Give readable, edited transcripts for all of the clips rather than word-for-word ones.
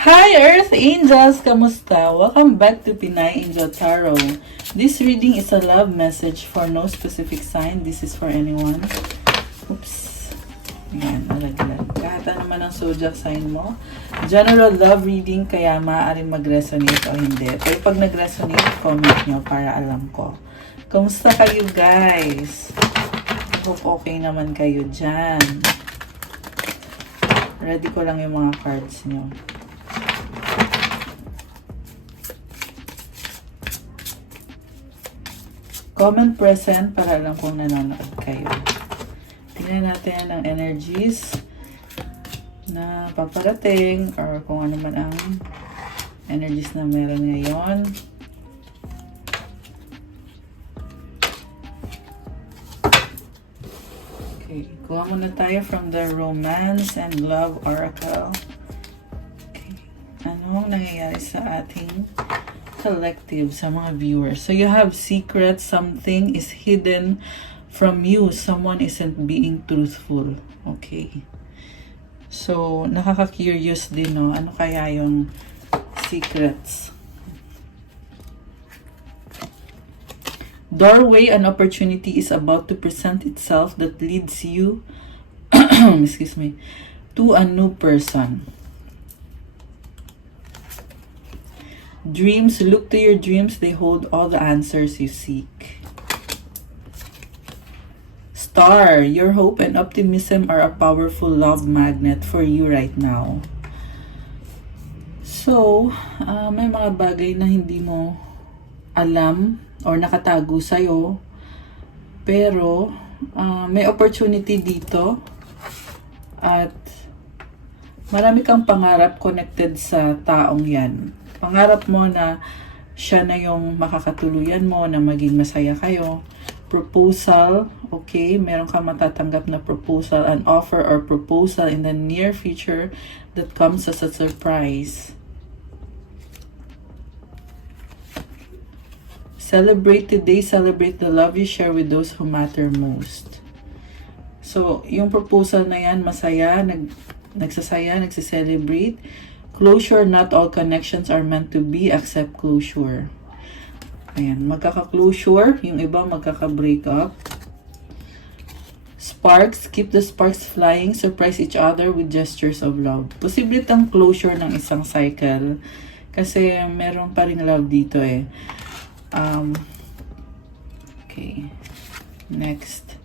Hi Earth Angels! Kamusta? Welcome back to Pinay Angel Tarot. This reading is a love message for no specific sign. This is for anyone. Oops. Ayan, nalaglag. Kahit ano naman ang zodiac sign mo. General love reading, kaya maaaring mag-resonate o hindi. Pero pag nag-resonate, comment nyo para alam ko. Kamusta kayo guys? Hope okay naman kayo dyan. Ready ko lang yung mga cards nyo. Comment present para alam kung nanonood kayo. Tingnan natin ang energies na paparating or kung ano man ang energies na meron ngayon. Okay, kuha muna tayo from the Romance and Love Oracle. Okay, anong nangyayari sa ating collective, sa mga viewers? So you have secrets, something is hidden from you, someone isn't being truthful. Okay, so nakaka-curious din, no? Ano kaya yung secrets? Doorway, an opportunity is about to present itself that leads you excuse me, to a new person. Dreams, look to your dreams. They hold all the answers you seek. Star, your hope and optimism are a powerful love magnet for you right now. So, may mga bagay na hindi mo alam or nakatago sa'yo. Pero, may opportunity dito. At marami kang pangarap connected sa taong yan. Pangarap mo na siya na yung makakatuluyan mo, na maging masaya kayo. Proposal, okay, meron kang matatanggap na proposal, an offer or proposal in the near future that comes as a surprise. Celebrate today, celebrate the love you share with those who matter most. So, yung proposal na yan, masaya, nagsasaya, nagsiselebrate. Closure, not all connections are meant to be, accept closure. Ayan, magkaka-closure, yung iba magkaka-break up. Sparks, keep the sparks flying, surprise each other with gestures of love. Posible itang closure ng isang cycle kasi meron pa ring love dito eh. Okay, next.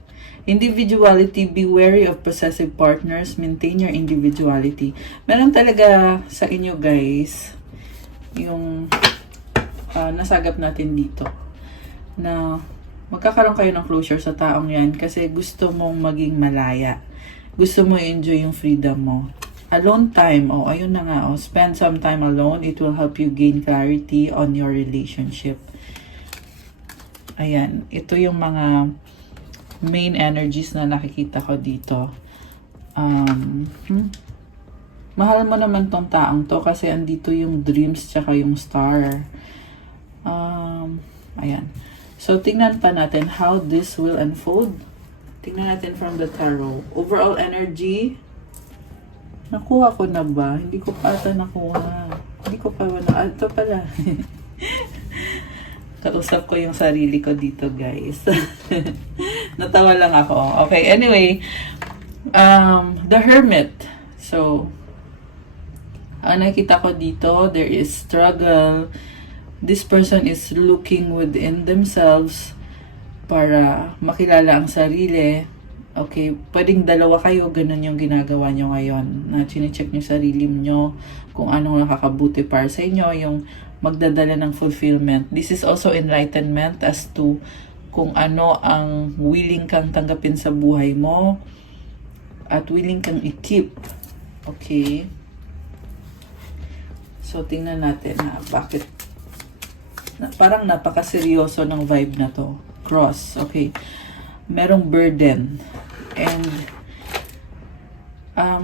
Individuality, be wary of possessive partners, maintain your individuality. Meron talaga sa inyo guys, yung nasagap natin dito, na magkakaroon kayo ng closure sa taong yan kasi gusto mong maging malaya. Gusto mo enjoy yung freedom mo. Alone time, ayun na nga, spend some time alone. It will help you gain clarity on your relationship. Ayan, ito yung mga main energies na nakikita ko dito. Mahal mo naman tong taong to kasi andito yung dreams tsaka yung star. Ayan. So, tingnan pa natin how this will unfold. Tingnan natin from the tarot. Overall energy. Nakuha ko na ba? Hindi ko pa ata nakuha. Hindi ko pa na. Ito pala. Kausap ko yung sarili ko dito, guys. Natawa lang ako. Okay, anyway. The Hermit. So, ang nakita ko dito, there is struggle. This person is looking within themselves para makilala ang sarili. Okay, pwedeng dalawa kayo, ganun yung ginagawa nyo ngayon. Na chine-check nyo sarili nyo kung anong nakakabuti para sa inyo, yung magdadala ng fulfillment. This is also enlightenment as to kung ano ang willing kang tanggapin sa buhay mo at willing kang i-keep. Okay? So, tingnan natin bakit. Parang napaka-seryoso ng vibe na to. Cross. Okay. Merong burden. And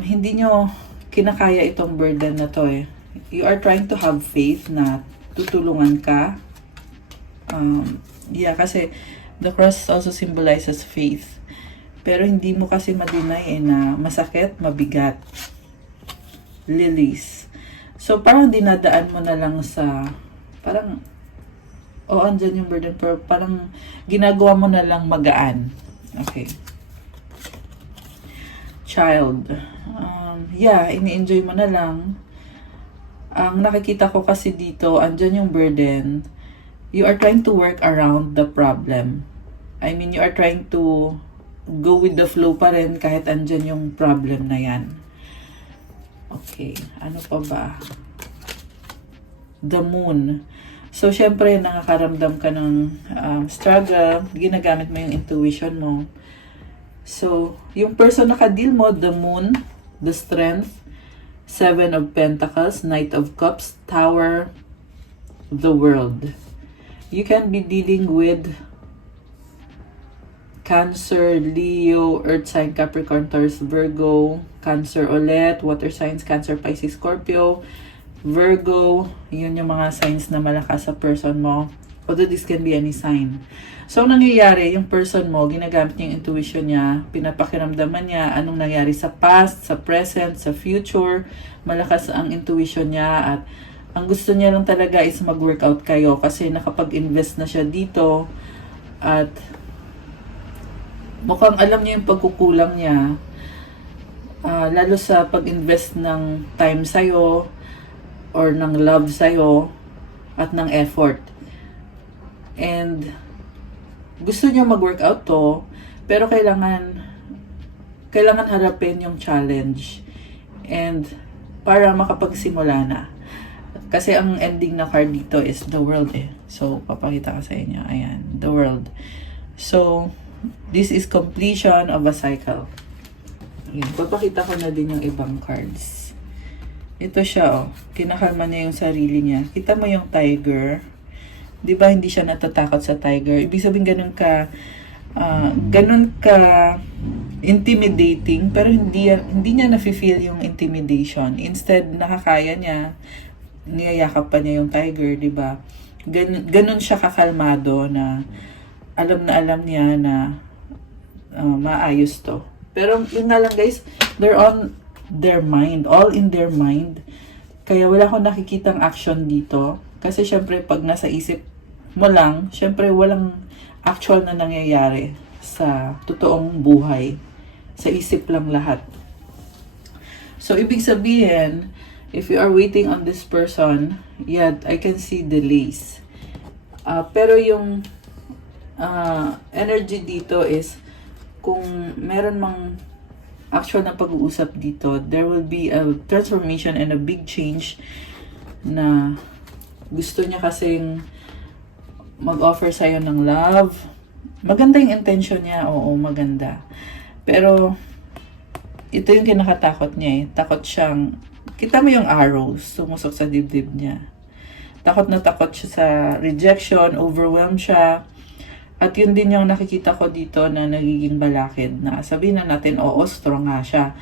hindi nyo kinakaya itong burden na to eh. You are trying to have faith na tutulungan ka. Kasi the cross also symbolizes faith. Pero hindi mo kasi ma-deny na masakit, mabigat. Lilies. So, parang dinadaan mo na lang sa, parang, andyan yung burden, pero parang ginagawa mo na lang magaan. Okay. Child. Ini-enjoy mo na lang. Ang nakikita ko kasi dito, andyan yung burden. You are trying to work around the problem. I mean, you are trying to go with the flow pa rin kahit andyan yung problem na yan. Okay, ano pa ba? The moon. So, syempre, nakakaramdam ka ng struggle. Ginagamit mo yung intuition mo. So, yung person na ka-deal mo, the moon, the strength, 7 of Pentacles, Knight of Cups, Tower, the world. You can be dealing with Cancer, Leo, Earth sign, Capricorn, Taurus, Virgo, Cancer ulit, water signs, Cancer, Pisces, Scorpio, Virgo. Yun yung mga signs na malakas sa person mo. Although this can be any sign. So, nangyayari, yung person mo, ginagamit niya yung intuition niya, pinapakiramdaman niya anong nangyari sa past, sa present, sa future. Malakas ang intuition niya at ang gusto niya lang talaga is mag-workout kayo kasi nakapag-invest na siya dito at mukhang alam niya yung pagkukulang niya. Lalo sa pag-invest ng time sa'yo or ng love sa'yo at ng effort. And gusto niya mag-workout to, pero kailangan harapin yung challenge and para makapagsimula na. Kasi ang ending na card dito is the world eh. So, papakita ko sa inyo. Ayan, the world. So, this is completion of a cycle. Ayan, papakita ko na din yung ibang cards. Ito siya, kinakalma niya yung sarili niya. Kita mo yung tiger. Di ba hindi siya natatakot sa tiger? Ibig sabihin ganun ka intimidating, pero hindi niya nafe-feel yung intimidation. Instead, nakakaya niya, niyayakap pa niya yung tiger, di ba? Ganun siya kakalmado na alam niya na maayos to. Pero yun nga lang guys, they're on their mind, all in their mind. Kaya wala akong nakikitang action dito. Kasi syempre pag nasa isip mo lang, syempre walang actual na nangyayari sa totoong buhay. Sa isip lang lahat. So ibig sabihin, if you are waiting on this person, I can see delays. Pero yung energy dito is, kung meron mang actual na pag-uusap dito, there will be a transformation and a big change na gusto niya kasing mag-offer sa'yo ng love. Maganda yung intention niya, oo, maganda. Pero, ito yung kinakatakot niya eh. Takot siyang, kita mo yung arrows, sumusok sa dibdib niya. Takot na takot siya sa rejection, overwhelmed siya. At yun din yung nakikita ko dito na nagiging balakid na sabihin na natin, oo, strong nga siya.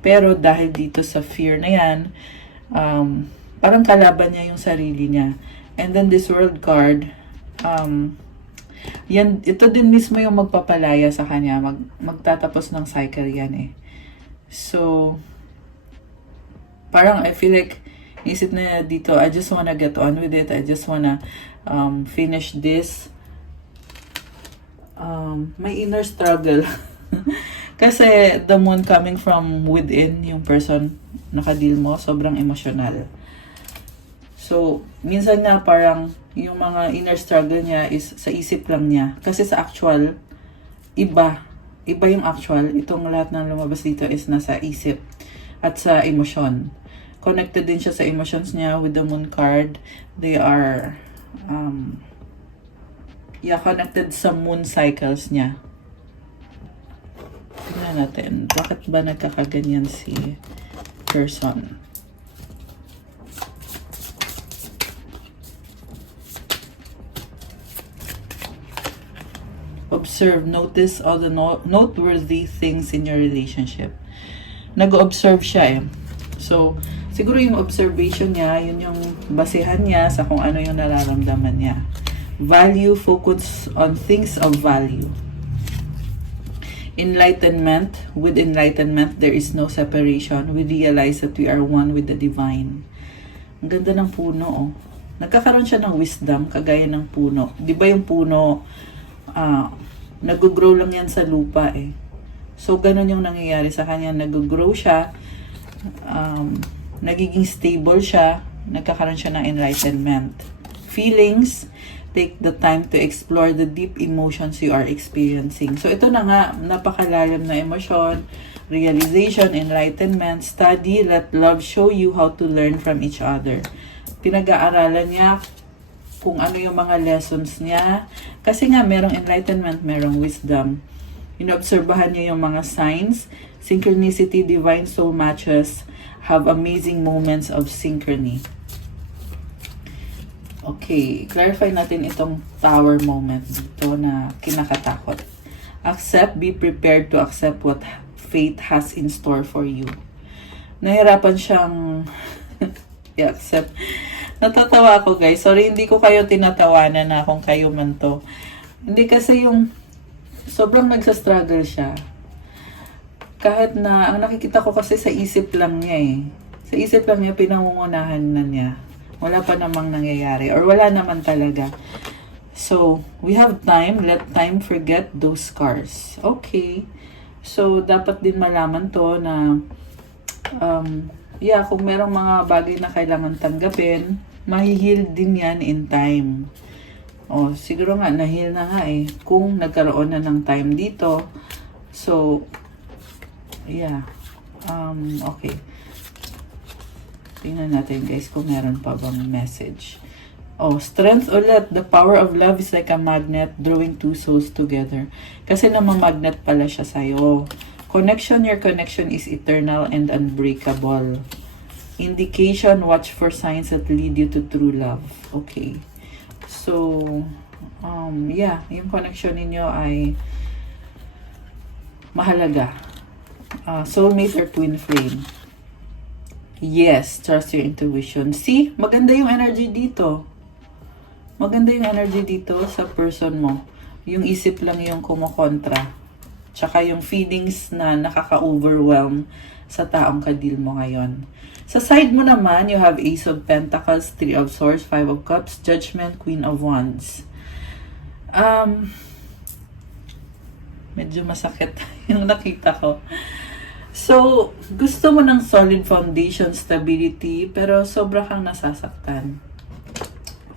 Pero dahil dito sa fear na yan, parang kalaban niya yung sarili niya. And then this world card, ito din mismo yung magpapalaya sa kanya. Magtatapos ng cycle yan eh. So, parang I feel like, isip na dito, I just wanna get on with it. I just wanna finish this. May inner struggle. Kasi the moon coming from within, yung person nakadeal mo, sobrang emosyonal. So, minsan nga parang yung mga inner struggle niya is sa isip lang niya. Kasi sa actual, iba yung actual. Itong lahat ng lumabas dito is nasa isip at sa emosyon. Connected din siya sa emotions niya with the moon card. They are connected sa moon cycles niya. Tingnan natin, bakit ba nagkakaganyan si person? Observe, notice all the noteworthy things in your relationship. Nag-observe siya eh. So, siguro yung observation niya, yun yung basehan niya sa kung ano yung nararamdaman niya. Value, focus on things of value. Enlightenment, with enlightenment, there is no separation. We realize that we are one with the divine. Ang ganda ng puno, oh. Nagkakaroon siya ng wisdom, kagaya ng puno. Di ba yung puno, nag-grow lang yan sa lupa, eh. So, ganun yung nangyayari sa kanya. Nag-grow siya, nagiging stable siya, nagkakaroon siya ng enlightenment. Feelings, take the time to explore the deep emotions you are experiencing. So, ito na nga, napakalalim na emosyon, realization, enlightenment, study, let love show you how to learn from each other. Pinag-aaralan niya kung ano yung mga lessons niya. Kasi nga, merong enlightenment, merong wisdom. Inobserbahan niya yung mga signs, synchronicity, divine soul matches, have amazing moments of synchrony. Okay, clarify natin itong tower moment dito na kinakatakot. Accept, be prepared to accept what fate has in store for you. Nahirapan siyang i-accept. Natatawa ako, guys. Sorry, hindi ko kayo tinatawanan na kung kayo man to. Hindi kasi yung sobrang nagsastruggle siya. Kahit na, ang nakikita ko kasi sa isip lang niya eh. Sa isip lang niya, pinangungunahan na niya. Wala pa namang nangyayari. Or wala naman talaga. So, we have time. Let time forget those scars. Okay. So, dapat din malaman to na kung merong mga bagay na kailangan tanggapin, mahihil din yan in time. O, siguro nga, nahil na nga eh. Kung nagkaroon na ng time dito. So, okay. Tingnan natin guys kung meron pa bang message. Oh, strength ulit. The power of love is like a magnet drawing two souls together. Kasi namamagnet pala siya sa'yo. Connection, your connection is eternal and unbreakable. Indication, watch for signs that lead you to true love. Okay. So, yung connection ninyo ay mahalaga. Soulmate or twin flame. Yes, trust your intuition. See, maganda yung energy dito. Maganda yung energy dito sa person mo. Yung isip lang yung kumokontra. Tsaka yung feelings na nakaka-overwhelm sa taong kadil mo ngayon. Sa side mo naman, you have Ace of Pentacles, Three of Swords, Five of Cups, Judgment, Queen of Wands. Medyo masakit yung nakita ko. So, gusto mo ng solid foundation, stability, pero sobra kang nasasaktan.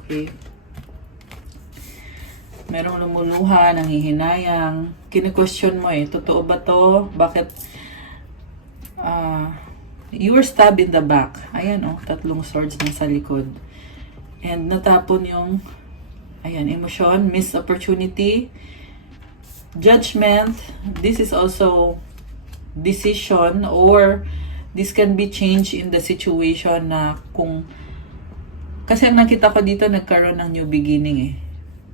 Okay? Merong lumuluha, nanghihinayang, kine-question mo eh, totoo ba to? Bakit? You were stabbed in the back. Ayan oh, 3 swords na sa likod. And natapon yung, emosyon, missed opportunity, judgment. This is also decision, or this can be changed in the situation na kung, kasi ang nakita ko dito, nagkaroon ng new beginning eh.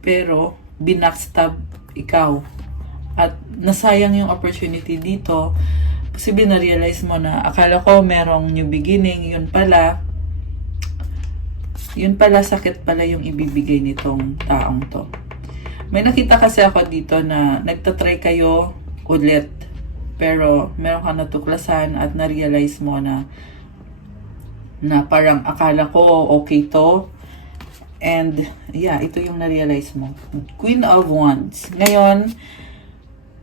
Pero, binackstab ikaw. At nasayang yung opportunity dito. Posible na-realize mo na akala ko merong new beginning, yun pala sakit pala yung ibibigay nitong taong to. May nakita kasi ako dito na nagtatry kayo ulit, pero meron kang natuklasan at na-realize mo na parang akala ko okay to, and ito yung na-realize mo. Queen of Wands. Ngayon,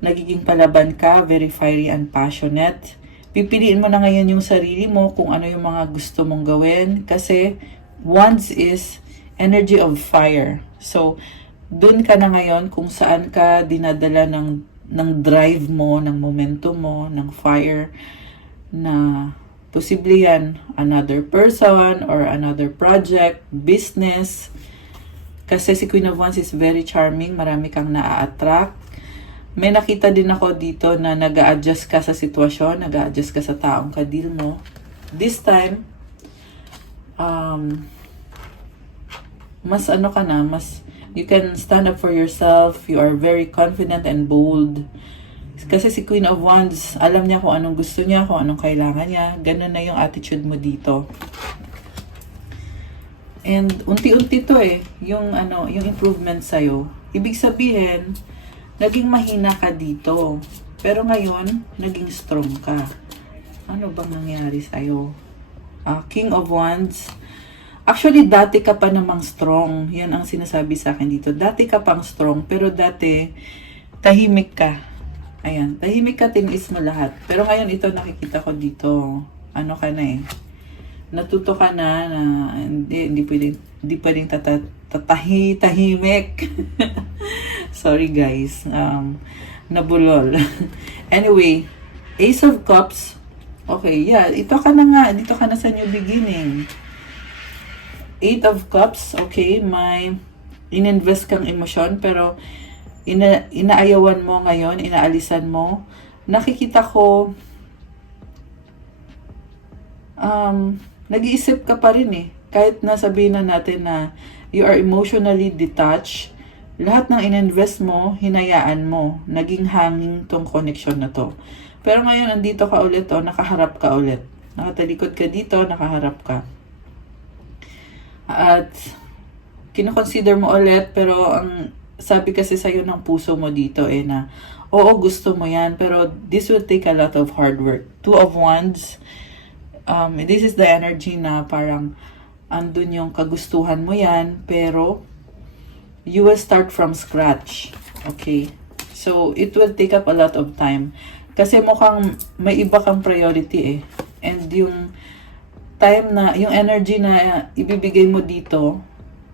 nagiging palaban ka, very fiery and passionate. Pipiliin mo na ngayon yung sarili mo kung ano yung mga gusto mong gawin. Kasi, Wands is energy of fire. So, dun ka na ngayon kung saan ka dinadala ng drive mo, ng momentum mo, ng fire, na posible yan, another person, or another project, business. Kasi si Queen of Wands is very charming, marami kang naa-attract. May nakita din ako dito na nag-a-adjust ka sa sitwasyon, nag-a-adjust ka sa taong kadil mo. This time, mas you can stand up for yourself, you are very confident and bold. Kasi si Queen of Wands, alam niya kung anong gusto niya, kung anong kailangan niya. Ganun na yung attitude mo dito. And unti-unti to yung improvement sa'yo. Ibig sabihin, naging mahina ka dito. Pero ngayon, naging strong ka. Ano bang nangyari sa'yo? King of Wands. Actually, dati ka pa namang strong. Yan ang sinasabi sa akin dito. Dati ka pang strong, pero dati, tahimik ka. Ayan, tahimik ka, tiniis mo lahat. Pero ngayon, ito nakikita ko dito. Ano ka na eh. Natuto ka na hindi pwedeng tahimik. Sorry guys. Nabulol. Anyway, Ace of Cups. Okay, yeah. Ito ka na nga. Dito ka na sa new beginning. Eight of Cups. Okay, may ininvest kang emosyon pero inaayawan mo ngayon, inaalisan mo. Nakikita ko nag-iisip ka pa rin eh. Kahit nasabihin na natin na you are emotionally detached, lahat ng ininvest mo, hinayaan mo. Naging hanging tong connection na to. Pero ngayon, andito ka ulit o, nakaharap ka ulit. Nakatalikod ka dito, nakaharap ka. At, kinoconsider mo ulit, pero ang sabi kasi sa'yo ng puso mo dito eh na, oo, gusto mo yan, pero this will take a lot of hard work. Two of Wands, this is the energy na parang andun yung kagustuhan mo yan, pero you will start from scratch. Okay? So, it will take up a lot of time. Kasi mukhang may iba kang priority eh. And yung time na, yung energy na ibibigay mo dito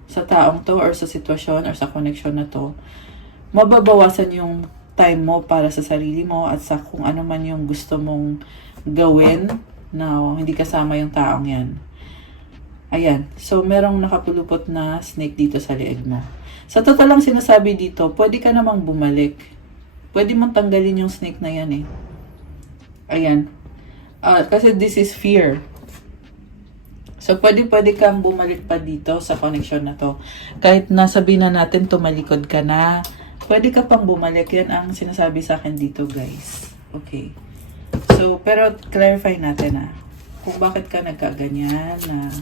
sa taong to or sa sitwasyon or sa connection na to, mababawasan yung time mo para sa sarili mo at sa kung ano man yung gusto mong gawin na hindi kasama yung taong yan. Ayan. So, merong nakapulupot na snake dito sa leeg mo. Sa totoo lang sinasabi dito, pwede ka namang bumalik. Pwede mong tanggalin yung snake na yan eh. Ayan. Kasi this is fear. So, pwede kang bumalik pa dito sa connection na to. Kahit nasabihin na natin tumalikod ka na, pwede ka pang bumalik. Yan ang sinasabi sa akin dito, guys. Okay. So, pero clarify natin kung bakit ka nagkaganyan na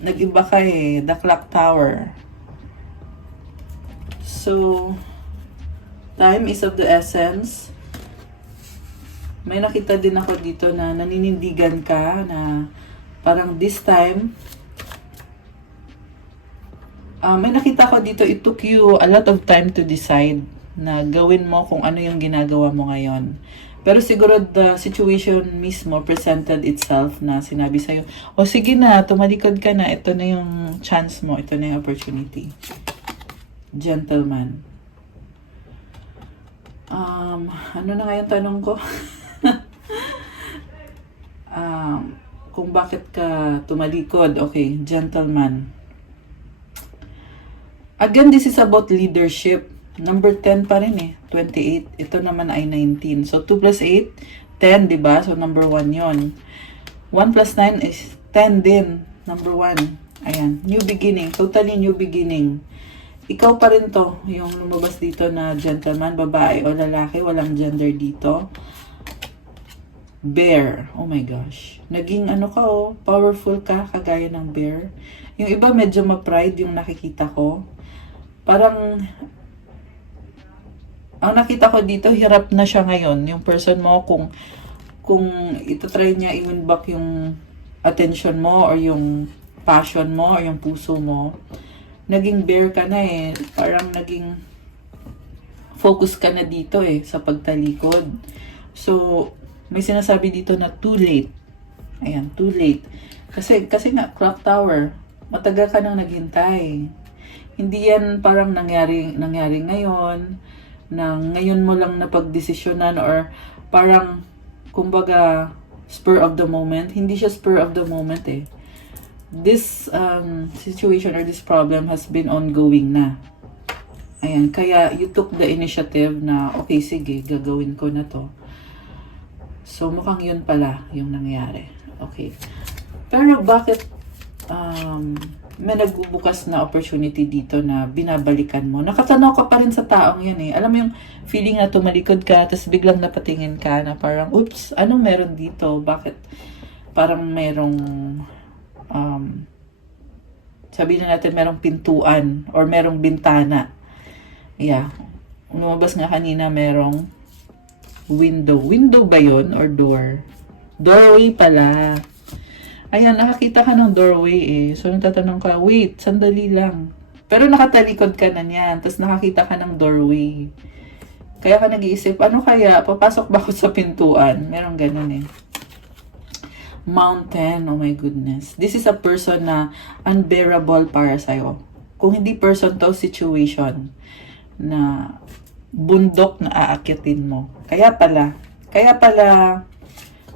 nag-iba ka eh. The Clock Tower. So, time is of the essence. May nakita din ako dito na naninindigan ka na parang this time, may nakita ko dito, it took you a lot of time to decide na gawin mo kung ano yung ginagawa mo ngayon. Pero siguro the situation mismo presented itself na sinabi sa'yo, o sige na, tumalikod ka na, ito na yung chance mo, ito na yung opportunity. Gentleman. Ano na nga yung tanong ko? Kung bakit ka tumalikod. Okay, gentleman. Again, this is about leadership. Number 10 pa rin eh. 28. Ito naman ay 19. So, 2 plus 8, 10, diba? So, number 1 yon. 1 plus 9 is 10 din. Number 1. Ayan. New beginning. Totally new beginning. Ikaw pa rin to. Yung lumabas dito na gentleman, babae o lalaki. Walang gender dito. Bear. Oh my gosh. Naging ano ka oh. Powerful ka. Kagaya ng bear. Yung iba medyo ma-pride yung nakikita ko. Parang ang nakita ko dito, hirap na siya ngayon. Yung person mo, kung ito-try niya i-win back yung attention mo or yung passion mo or yung puso mo, naging bear ka na eh. Parang naging focus ka na dito eh, sa pagtalikod. So, may sinasabi dito na too late. Ayan, too late. Kasi nga, Clock Tower, matagal ka nang naghintay. Hindi yan parang nangyari ngayon, na ngayon mo lang napagdesisyonan or parang, kumbaga, spur of the moment. Hindi siya spur of the moment eh. This situation or this problem has been ongoing na. Ayan, kaya you took the initiative na, okay, sige, gagawin ko na to. So, mukhang yun pala yung nangyari. Okay. Pero bakit may nagbubukas na opportunity dito na binabalikan mo? Nakatanaw ka pa rin sa taong yan eh. Alam mo yung feeling na tumalikod ka, tapos biglang napatingin ka na parang, oops, anong meron dito? Bakit parang merong, sabihin na natin merong pintuan or merong bintana. Yeah. Lumabas nga kanina merong window. Window ba yun or door? Doorway pala. Ayan, nakakita ka ng doorway eh. So, natatanong ka, wait, sandali lang. Pero nakatalikod ka na niyan, tapos nakakita ka ng doorway. Kaya ka nag-iisip, ano kaya, papasok ba ako sa pintuan? Meron ganun eh. Mountain, oh my goodness. This is a person na unbearable para sa'yo. Kung hindi person to, situation na bundok na aakyatin mo. Kaya pala,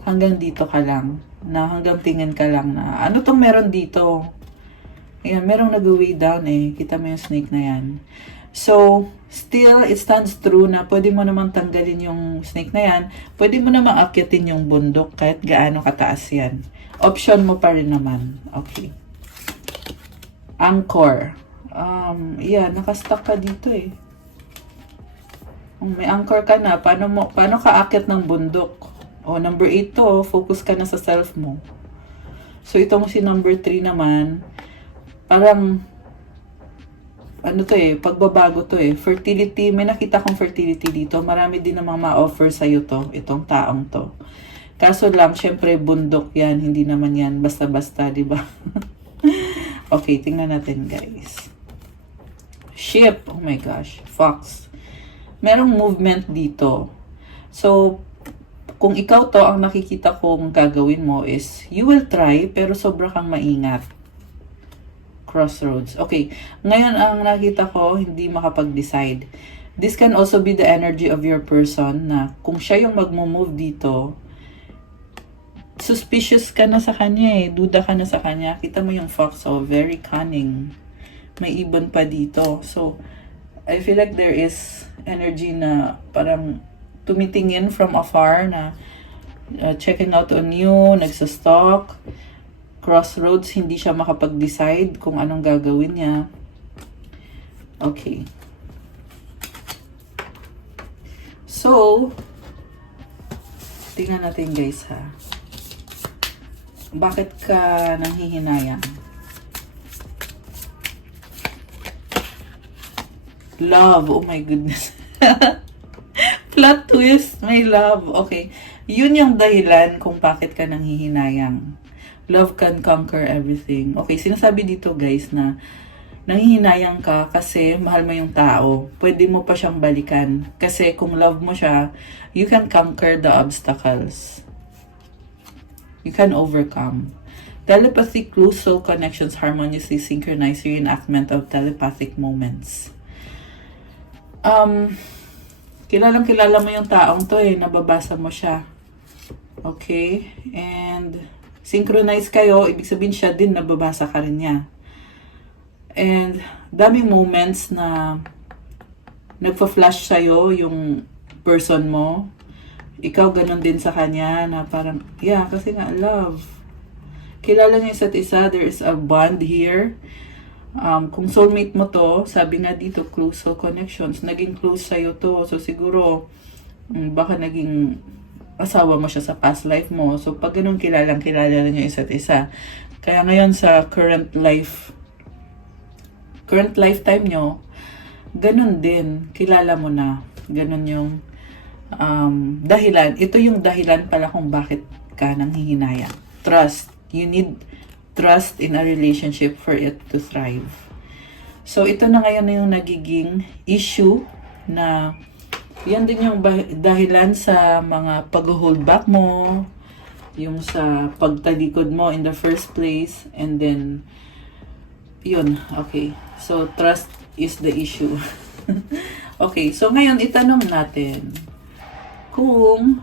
hanggang dito ka lang. Na hanggang tingin ka lang na, ano tong meron dito? Ayan, merong nag-way down eh. Kita mo yung snake na yan. So, still, it stands true na pwede mo namang tanggalin yung snake na yan. Pwede mo namang akyatin yung bundok kahit gaano kataas yan. Option mo pa rin naman. Okay. Anchor. Yeah, nakastuck ka dito eh. Kung may anchor ka na, paano ka akyat ng bundok? O, number 8 to, focus ka na sa self mo. So, itong si number 3 naman, parang, ano to eh, pagbabago to eh. Fertility, may nakita kong fertility dito. Marami din namang ma-offer sa'yo to, itong taong to. Kaso lang, syempre, bundok yan. Hindi naman yan basta-basta, di ba? Okay, tingnan natin, guys. Ship, oh my gosh, fox. Merong movement dito. So, kung ikaw to, ang nakikita kong gagawin mo is, you will try, pero sobra kang maingat. Crossroads. Okay, ngayon ang nakita ko, hindi makapag-decide. This can also be the energy of your person na kung siya yung magmo-move dito, suspicious ka na sa kanya eh, duda ka na sa kanya. Kita mo yung fox, so very cunning. May ibon pa dito. So, I feel like there is energy na parang tumitingin from afar na checking out on you, nagsastalk. Crossroads, hindi siya makapag-decide kung anong gagawin niya. Okay. So, tingnan natin guys ha. Bakit ka nanghihinayang? Love, oh my goodness. Plot twist, may love. Okay, yun yung dahilan kung bakit ka nanghihinayang. Love can conquer everything. Okay, sinasabi dito guys na nanghihinayang ka kasi mahal mo yung tao. Pwede mo pa siyang balikan. Kasi kung love mo siya, you can conquer the obstacles. You can overcome. Telepathic close soul connections harmoniously synchronize your enactment of telepathic moments. Kilalang-kilala mo yung taong to eh. Nababasa mo siya. Okay? And synchronize kayo, ibig sabihin siya din nababasa ka rin niya. And daming moments na nagpa-flash sa'yo yung person mo. Ikaw ganun din sa kanya na parang, yeah, kasi nga love. Kilala niyo isa't isa, there is a bond here. Kung soulmate mo to, sabi nga dito, close soul connections, naging close sa'yo to. So siguro, baka naging asawa mo siya sa past life mo. So, pag ganun kilala niyo isa't isa. Kaya ngayon sa current lifetime nyo, ganun din, kilala mo na. Ganun yung dahilan. Ito yung dahilan pala kung bakit ka nanghihinayang. Trust. You need trust in a relationship for it to thrive. So, ito na ngayon yung nagiging issue na yan din yung dahilan sa mga pag-hold back mo, yung sa pagtalikod mo in the first place, and then, yun, okay. So, trust is the issue. Okay, so ngayon, itanong natin, kung,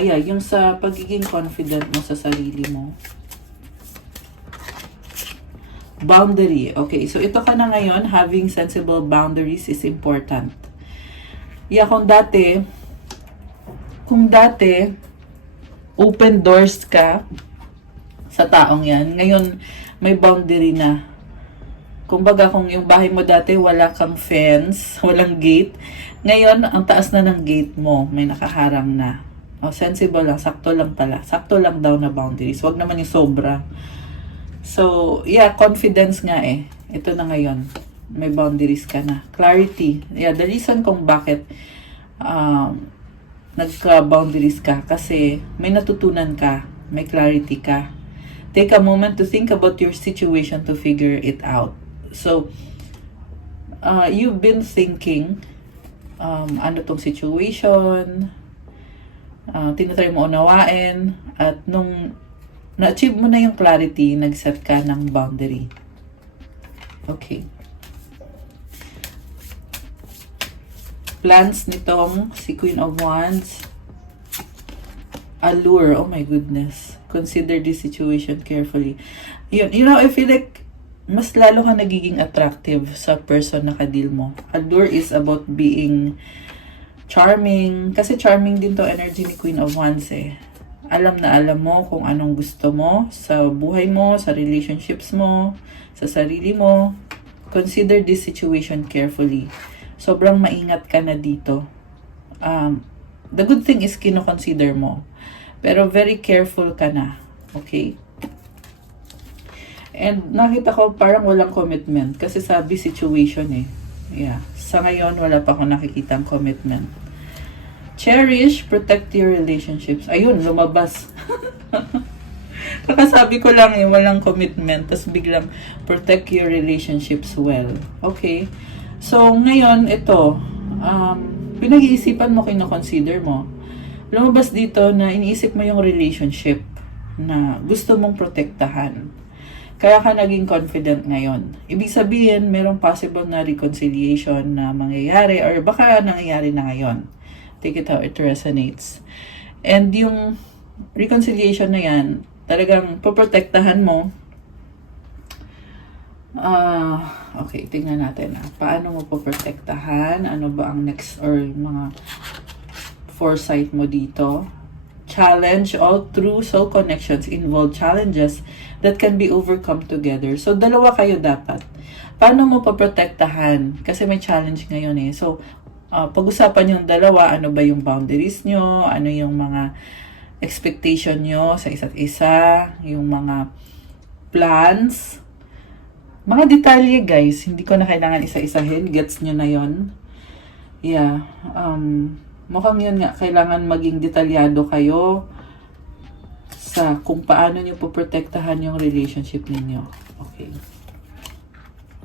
yung sa pagiging confident mo sa sarili mo. Boundary. Okay, so ito ka na ngayon, having sensible boundaries is important. Yeah, kung dati, open doors ka sa taong yan, ngayon, may boundary na. Kumbaga, kung yung bahay mo dati, wala kang fence, walang gate, ngayon, ang taas na ng gate mo, may nakaharang na. O, sensible lang, sakto lang pala. Sakto lang daw na boundaries. Huwag naman yung sobra. So, yeah, confidence nga eh. Ito na ngayon. May boundaries ka na. Clarity. Yeah, the reason kung bakit nagka-boundaries ka, kasi may natutunan ka, may clarity ka. Take a moment to think about your situation to figure it out. So, you've been thinking, ano tong situation, tinatry mo unawain, at nung na-achieve mo na yung clarity, nag-set ka ng boundary. Okay. Plans nitong si Queen of Wands. Allure. Oh my goodness. Consider this situation carefully. You know, I feel like mas lalo ka nagiging attractive sa person na ka-deal mo. Allure is about being charming. Kasi charming din to energy ni Queen of Wands eh. Alam na alam mo kung anong gusto mo sa buhay mo, sa relationships mo, sa sarili mo. Consider this situation carefully. Sobrang maingat ka na dito. The good thing is kino-consider mo. Pero very careful ka na. Okay? And nakita ko parang walang commitment. Kasi sabi situation eh. Yeah. Sa ngayon, wala pa akong nakikitang commitment. Cherish, protect your relationships. Ayun, lumabas. Kakasabi ko lang eh, walang commitment. Tapos biglang, protect your relationships well. Okay? So, ngayon, ito, pinag-iisipan mo, kino-consider mo. Lumabas dito na iniisip mo yung relationship na gusto mong protektahan. Kaya ka naging confident ngayon. Ibig sabihin, merong possible na reconciliation na mangyayari or baka nangyayari na ngayon. Take it how it resonates. And yung reconciliation na yan, talagang poprotektahan mo. Okay, tingnan natin. Paano mo poprotektahan? Ano ba ang next or mga foresight mo dito? Challenge. All true soul connections involve challenges that can be overcome together. So, dalawa kayo dapat. Paano mo poprotektahan? Kasi may challenge ngayon eh. So, pag-usapan yung dalawa, ano ba yung boundaries nyo, ano yung mga expectation nyo sa isa't isa, yung mga plans, mga detalye guys, hindi ko na kailangan isa-isahin, gets nyo na yon. Yeah, mukhang yun nga, kailangan maging detalyado kayo sa kung paano nyo poprotektahan yung relationship ninyo. Okay.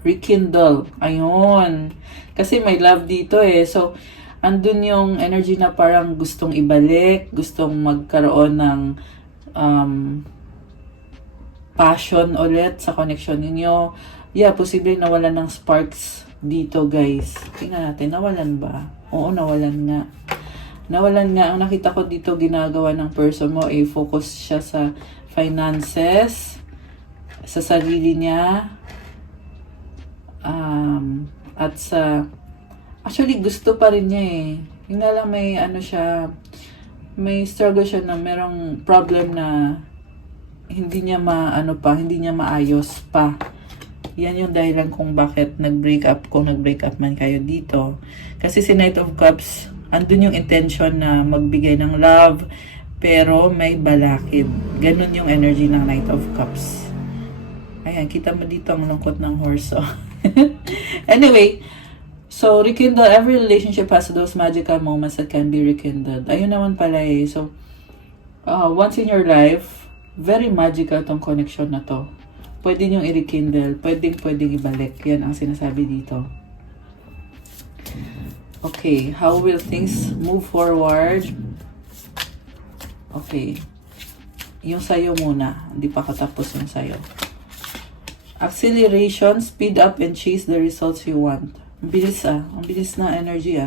Rekindle. Ayun. Kasi may love dito eh. So, andun yung energy na parang gustong ibalik, gustong magkaroon ng passion ulit sa connection ninyo. Yeah, posible nawalan ng sparks dito guys. Tingnan natin, nawalan ba? Oo, nawalan nga. Nawalan nga. Ang nakita ko dito ginagawa ng person mo, focus siya sa finances, sa sarili niya, at sa actually gusto pa rin niya eh. Yung nga lang may ano siya, may struggle siya na merong problem na hindi niya hindi niya maayos pa. Yan yung dahilan kung bakit nag-break up, kung nag-break up man kayo dito. Kasi si Knight of Cups, andun yung intention na magbigay ng love, pero may balakid. Ganun yung energy ng Knight of Cups. Ayan, kita mo dito ang lungkot ng horse. Oh. Anyway, so rekindle. Every relationship has those magical moments that can be rekindled. Ayun naman pala eh. So, once in your life, very magical tong connection na to. Pwede niyong i-rekindle. Pwedeng ibalik. Yan ang sinasabi dito. Okay, how will things move forward? Okay. Yung sayo muna. Hindi pa katapos yung sayo. Acceleration, speed up and chase the results you want. Ang bilis Ang bilis na energy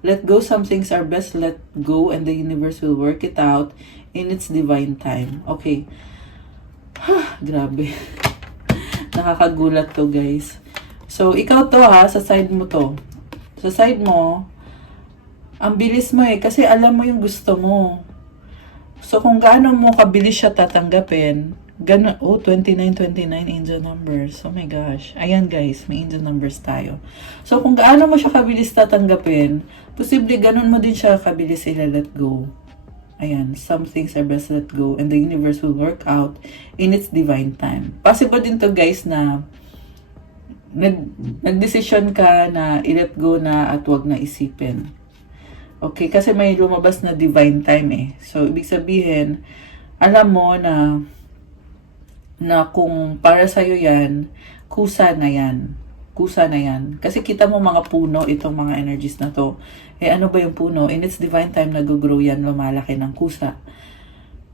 Let go, some things are best let go and the universe will work it out in its divine time. Okay. Grabe. Nakakagulat to guys. So, ikaw to sa side mo to. Sa side mo, ang bilis mo kasi alam mo yung gusto mo. So, kung gaano mo kabilis siya tatanggapin, 29 angel numbers. Oh my gosh. Ayan guys, may angel numbers tayo. So, kung gaano mo siya kabilis tatanggapin, posible ganun mo din siya kabilis let go. Ayan, some things are best let go and the universe will work out in its divine time. Possible din to guys na nag-decision ka na i-let go na at wag na isipin. Okay, kasi may lumabas na divine time eh. So, ibig sabihin, alam mo na na kung para sa'yo yan, kusa na yan. Kusa na yan. Kasi kita mo mga puno, itong mga energies na to. Eh ano ba yung puno? In its divine time, nag-grow yan, lumalaki ng kusa.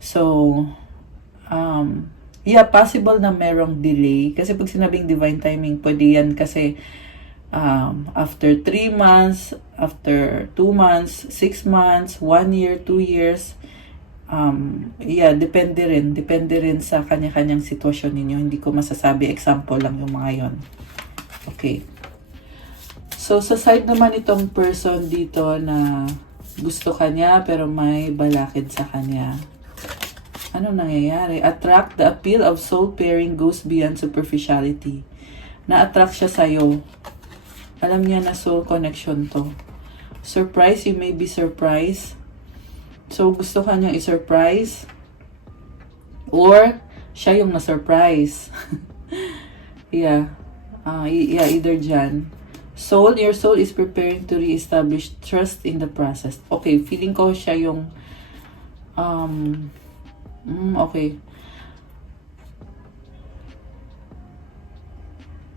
So, yeah, possible na merong delay. Kasi pag sinabing divine timing, pwede yan kasi after 3 months, after 2 months, 6 months, 1 year, 2 years, yeah, depende rin sa kanya-kanyang sitwasyon ninyo. Hindi ko masasabi, example lang yung mga yon. Okay. So, sa side naman itong person dito na gusto kanya pero may balakid sa kanya. Ano nangyayari? Attract, the appeal of soul pairing goes beyond superficiality. Na-attract siya sa'yo. Alam niya na soul connection to. Surprise, you may be surprised. So, gusto ka niyang i-surprise. Or, siya yung na-surprise. Yeah. Yeah, either dyan. Soul, your soul is preparing to re-establish trust in the process. Okay, feeling ko siya yung okay.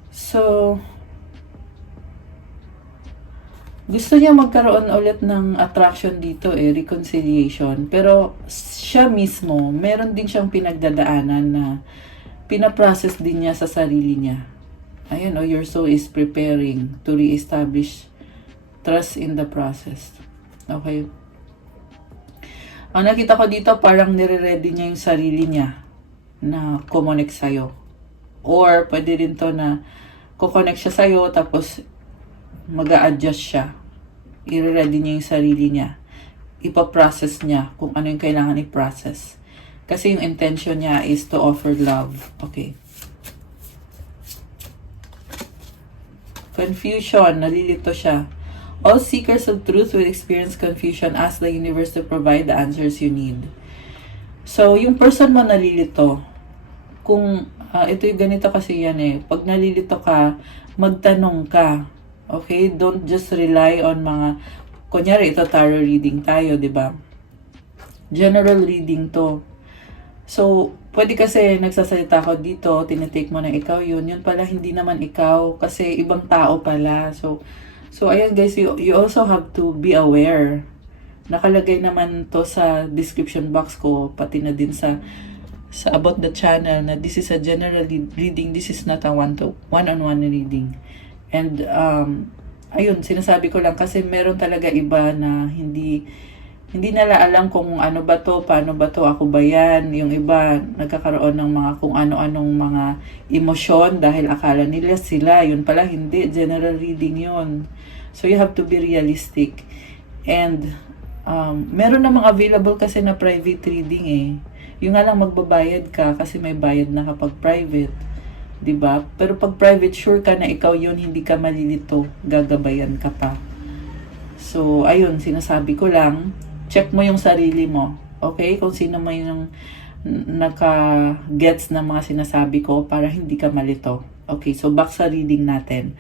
So, gusto niya magkaroon ulit ng attraction dito reconciliation. Pero siya mismo, meron din siyang pinagdadaanan na pinaprocess din niya sa sarili niya. Ayun, your soul is preparing to re-establish trust in the process. Okay. Ang nakita ko dito, parang nire-ready niya yung sarili niya na kumonect sa'yo. Or, pwede rin to na kukonect siya sa'yo, tapos mag-a-adjust siya. I-ready niya yung sarili niya. Ipa-process niya kung ano yung kailangan i-process. Kasi yung intention niya is to offer love. Okay. Confusion, nalilito siya. All seekers of truth will experience confusion. Ask the universe to provide the answers you need. So, yung person mo nalilito, kung ito yung ganito kasi yan pag nalilito ka, magtanong ka. Okay? Don't just rely on mga, kunyari ito tarot reading tayo, di ba? General reading to. So, pwede kasi nagsasalita ko dito, tinitake mo na ikaw yun. Yun pala, hindi naman ikaw. Kasi ibang tao pala. So ayan guys, you also have to be aware. Nakalagay naman to sa description box ko, pati na din sa about the channel, na this is a general reading. This is not a one-on-one reading. And, ayun, sinasabi ko lang kasi meron talaga iba na hindi nila alam kung ano ba to, paano ba to, ako ba yan. Yung iba, nagkakaroon ng mga kung ano-anong mga emosyon dahil akala nila sila. Yun pala, hindi. General reading yun. So, you have to be realistic. And, meron namang available kasi na private reading Yung nga lang magbabayad ka kasi may bayad na kapag private. Diba? Pero pag private, sure ka na ikaw yun, hindi ka malilito. Gagabayan ka pa. So, ayun, sinasabi ko lang, check mo yung sarili mo. Okay? Kung sino mo yung naka-gets ng mga sinasabi ko para hindi ka malito. Okay, so back sa reading natin.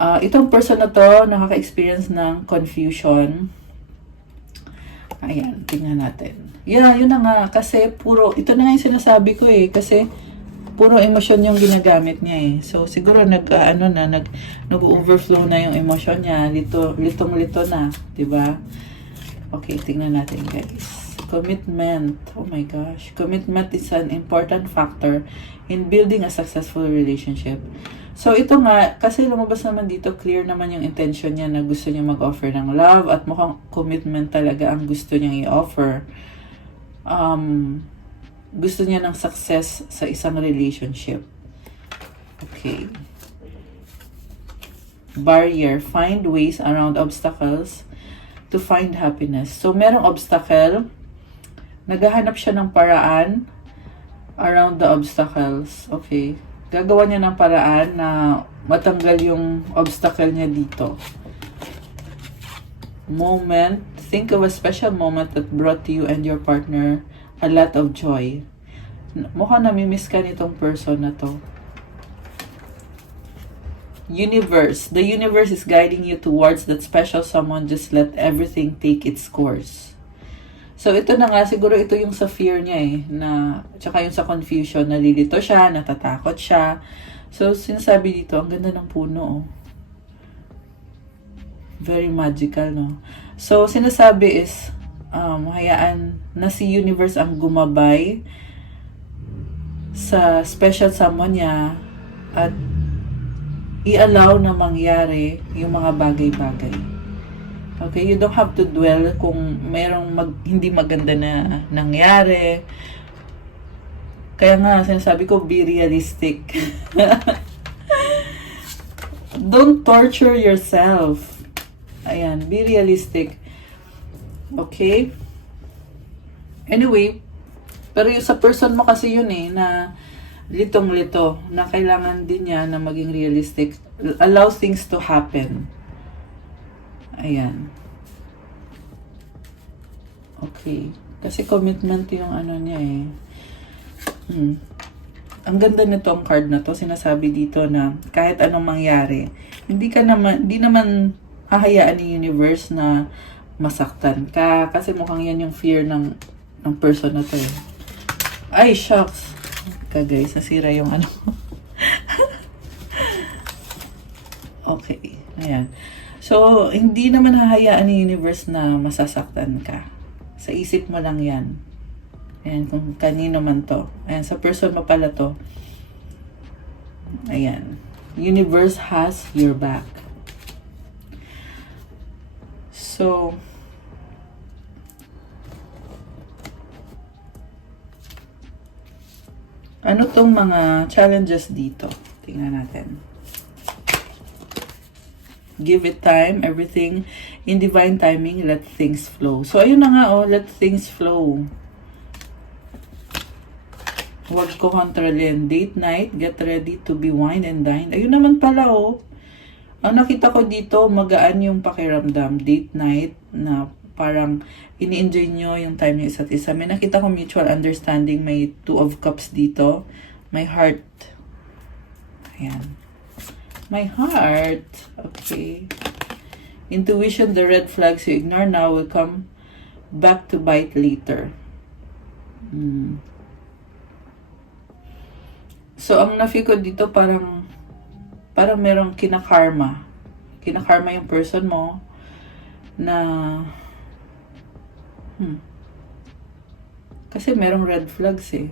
Itong person na to, nakaka-experience ng confusion. Ayan, tingnan natin. Yeah, yun na nga. Kasi ito na nga yung sinasabi ko kasi puro emosyon yung ginagamit niya So, siguro nag-overflow na yung emosyon niya. Litong-lito na. Diba? Okay, tingnan natin guys. Commitment. Oh my gosh. Commitment is an important factor in building a successful relationship. So, ito nga, kasi lumabas naman dito, clear naman yung intention niya na gusto niya mag-offer ng love at mukhang commitment talaga ang gusto niyang i-offer. Gusto niya ng success sa isang relationship. Okay. Barrier. Find ways around obstacles to find happiness. So, merong obstacle. Naghahanap siya ng paraan around the obstacles. Okay. Gagawa niya ng paraan na matanggal yung obstacle niya dito. Moment. Think of a special moment that brought to you and your partner a lot of joy. Mukhang namimiss ka nitong person na to. Universe. The universe is guiding you towards that special someone. Just let everything take its course. So, ito na nga, siguro ito yung sa fear niya eh, na, tsaka yung sa confusion, nalilito siya, natatakot siya. So, sinasabi dito, ang ganda ng puno, oh. Very magical, no? So, sinasabi is, hayaan na si universe ang gumabay sa special someone niya at i-allow na mangyari yung mga bagay-bagay. Okay, you don't have to dwell kung mayroong hindi maganda na nangyari. Kaya nga, sinasabi ko, be realistic. Don't torture yourself. Ayan, be realistic. Okay? Anyway, pero yung sa person mo kasi yun eh, na litong-lito, na kailangan din niya na maging realistic. Allow things to happen. Ayan. Okay. Kasi commitment yung ano niya eh. Ang ganda nitong card na to. Sinasabi dito na kahit anong mangyari, hindi naman hahayaan ni universe na masaktan ka. Kasi mukhang yan yung fear ng person na to eh. Ay, shucks. Guys, nasira yung ano. Okay. Ayan. So, hindi naman hahayaan ni universe na masasaktan ka. Sa isip mo lang yan. Ayan, kung kanino man to. Ayan, sa person mo pala to. Ayan. Universe has your back. So, ano tong mga challenges dito? Tingnan natin. Give it time, everything in divine timing, let things flow. So, ayun na nga, oh, let things flow. Huwag ko kontrolin. Date night, get ready to be wine and dine. Ayun naman pala, oh. Ang nakita ko dito, magaan yung pakiramdam. Date night, na parang ini-enjoy nyo yung time nyo isa't isa. May nakita ko mutual understanding. May 2 of cups dito. May heart. Ayan. My heart. Okay. Intuition, the red flags you ignore now will come back to bite later. So, ang na-feel ko dito parang merong kinakarma. Kinakarma yung person mo na kasi merong red flags eh.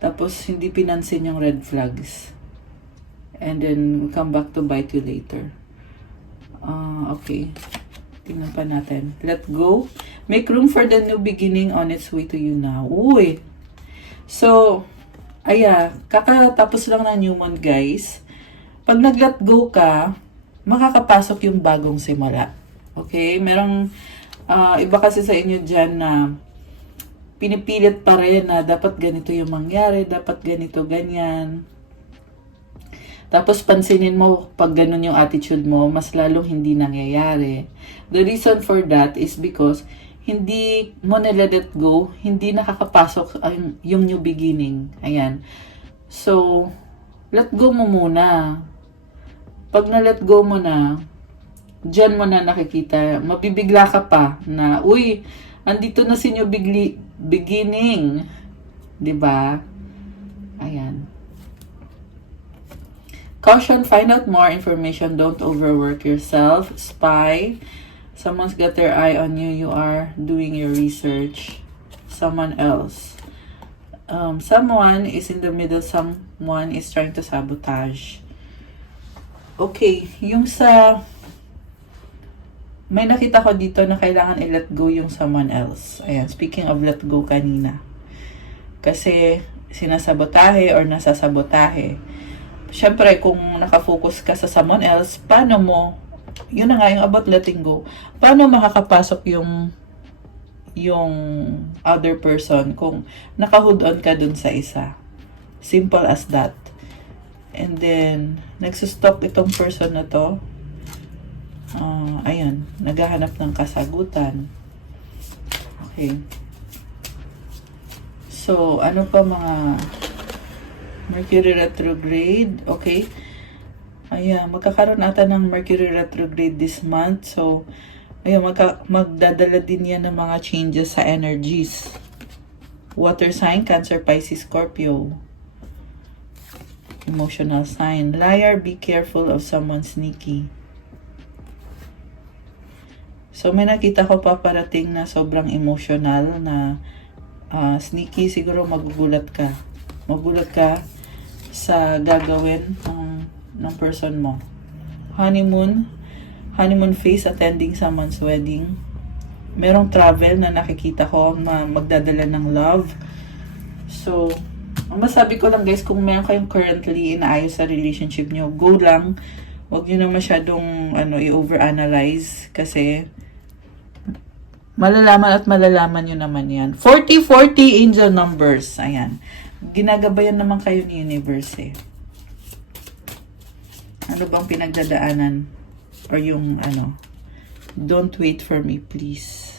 Tapos, hindi pinansin yung red flags. And then, we'll come back to bite you later. Okay. Tingnan pa natin. Let go. Make room for the new beginning on its way to you now. Uy! So, kakatapos lang ng new month, guys. Pag nag-let go ka, makakapasok yung bagong simula. Okay? Merong, iba kasi sa inyo dyan na pinipilit pa rin na dapat ganito yung mangyari, dapat ganito, ganyan. Tapos pansinin mo, pag ganun yung attitude mo, mas lalong hindi nangyayari. The reason for that is because hindi mo na-let it go, hindi nakakapasok yung new beginning. Ayan. So, let go mo muna. Pag na-let go mo na, dyan mo na nakikita, mabibigla ka pa na, uy, andito na si new beginning. Diba? Ayan. Caution, find out more information. Don't overwork yourself. Spy. Someone's got their eye on you. You are doing your research. Someone else. Someone is in the middle. Someone is trying to sabotage. Okay. Yung sa... May nakita ko dito na kailangan i-let go yung someone else. Ayan. Speaking of let go kanina. Kasi sinasabotahe or nasasabotahe. Siyempre, kung nakafocus ka sa someone else, paano mo, yun na nga, yung about letting go, paano makakapasok yung other person kung nakahood on ka dun sa isa? Simple as that. And then, nagsusstop itong person na to. Ayan, naghahanap ng kasagutan. Okay. So, ano pa mga... Mercury retrograde. Okay. Ayan, magkakaroon ata ng Mercury retrograde this month. So, Ayun, magdadala din yan ng mga changes sa energies. Water sign, Cancer, Pisces, Scorpio. Emotional sign. Liar, be careful of someone sneaky. So, may nakita ko pa parating na sobrang emotional na sneaky. Siguro magugulat ka. Magugulat ka sa gagawin ng person mo. Honeymoon phase, attending someone's wedding. Merong travel na nakikita ko magdadala ng love. So, ang masabi ko lang guys, kung meron kayong currently inaayos sa relationship nyo, go lang. Huwag nyo na masyadong i-overanalyze kasi malalaman nyo naman yan. 40-40 angel numbers. Ayan. Ginagabayan naman kayo ni universe eh. Ano bang pinagdadaanan? Or yung don't wait for me, please.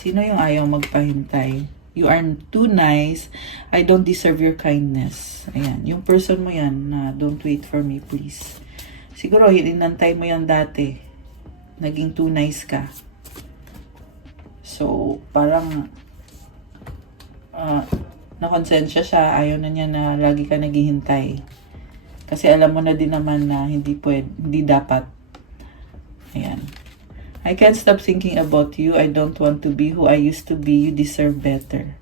Sino yung ayaw magpahintay? You are too nice. I don't deserve your kindness. Ayan. Yung person mo yan na don't wait for me, please. Siguro, hinintay mo yan dati. Naging too nice ka. So, parang nakonsensya siya. Ayaw na niya na lagi ka naghihintay. Kasi alam mo na din naman na hindi dapat. Ayan. I can't stop thinking about you. I don't want to be who I used to be. You deserve better.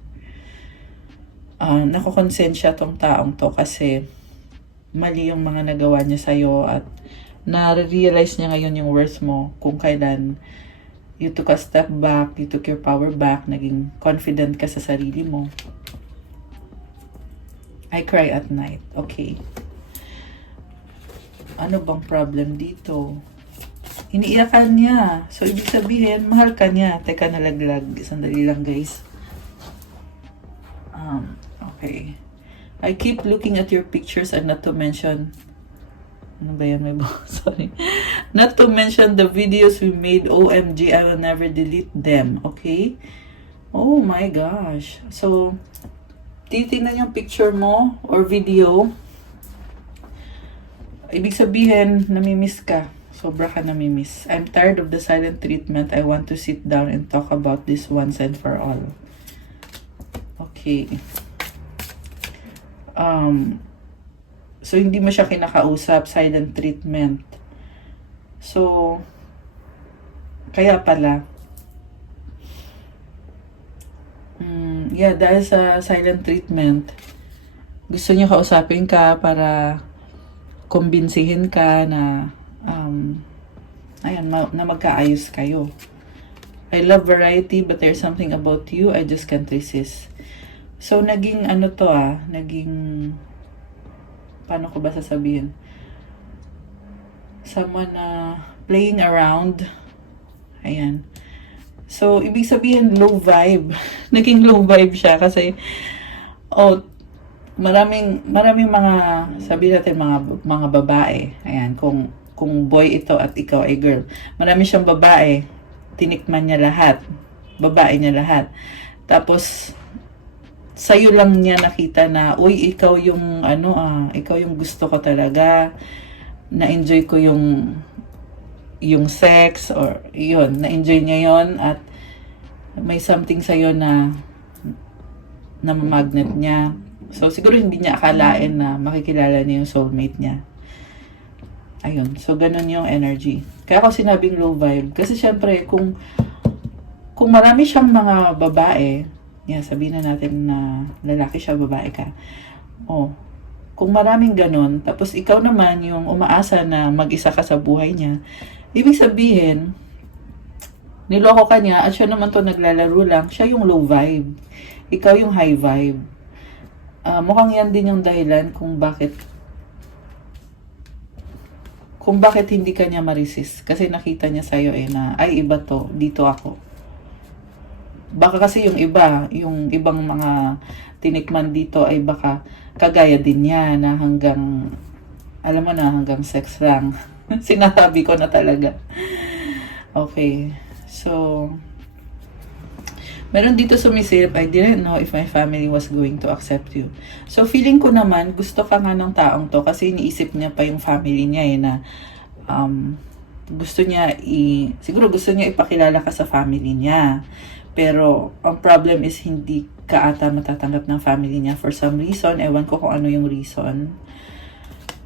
Nakokonsensya tong taong to kasi mali yung mga nagawa niya sa'yo at na-realize niya ngayon yung worth mo kung kailan you took a step back, you took your power back, naging confident ka sa sarili mo. I cry at night. Okay. Ano bang problem dito? Iniiyakan niya. So, ibig sabihin, mahal ka niya. Teka, nalaglag. Sandali lang, guys. Okay. I keep looking at your pictures and not to mention... Ano ba yan? Sorry. Not to mention the videos we made. OMG, I will never delete them. Okay? Oh my gosh. So, titignan yung picture mo or video. Ibig sabihin, namimiss ka. Sobra ka namimiss. I'm tired of the silent treatment. I want to sit down and talk about this once and for all. Okay. So, hindi mo siya kinakausap. Silent treatment. So, kaya pala. Yeah, dahil sa silent treatment, gusto niya kausapin ka para kumbinsihin ka na na magkaayos kayo. I love variety but there's something about you I just can't resist. So naging paano ko ba sasabihin? Someone playing around. Ayan. So ibig sabihin low vibe. Naging low vibe siya kasi maraming mga, sabi natin mga babae. Ayan, kung boy ito at ikaw ay girl. Marami siyang babae. Tinikman niya lahat. Babae niya lahat. Tapos sa'yo lang niya nakita na, uy, ikaw yung ikaw yung gusto ko talaga. Na-enjoy ko yung sex or yun, na-enjoy niya yon at may something sa'yo na magnet niya. So, siguro hindi niya akalain na makikilala niya yung soulmate niya. Ayun. So, ganun yung energy. Kaya ako sinabing low vibe. Kasi syempre, kung marami siyang mga babae, sabihin na natin na lalaki siya, babae ka. Kung maraming ganun, tapos ikaw naman yung umaasa na mag-isa ka sa buhay niya, ibig sabihin, niloko ka niya at siya naman to naglalaro lang, siya yung low vibe. Ikaw yung high vibe. Mukhang yan din yung dahilan kung bakit hindi ka niya ma-resist. Kasi nakita niya sa'yo na, ay iba to, dito ako. Baka kasi yung ibang mga tinikman dito ay baka kagaya din niya na hanggang, alam mo na, hanggang sex lang. Sinasabi ko na talaga. Okay. So, meron dito sumisilip, I didn't know if my family was going to accept you. So, feeling ko naman, gusto ka nga ng taong to kasi iniisip niya pa yung family niya na siguro gusto niya ipakilala ka sa family niya. Pero, ang problem is hindi ka ata matatanggap ng family niya for some reason. Ewan ko kung ano yung reason.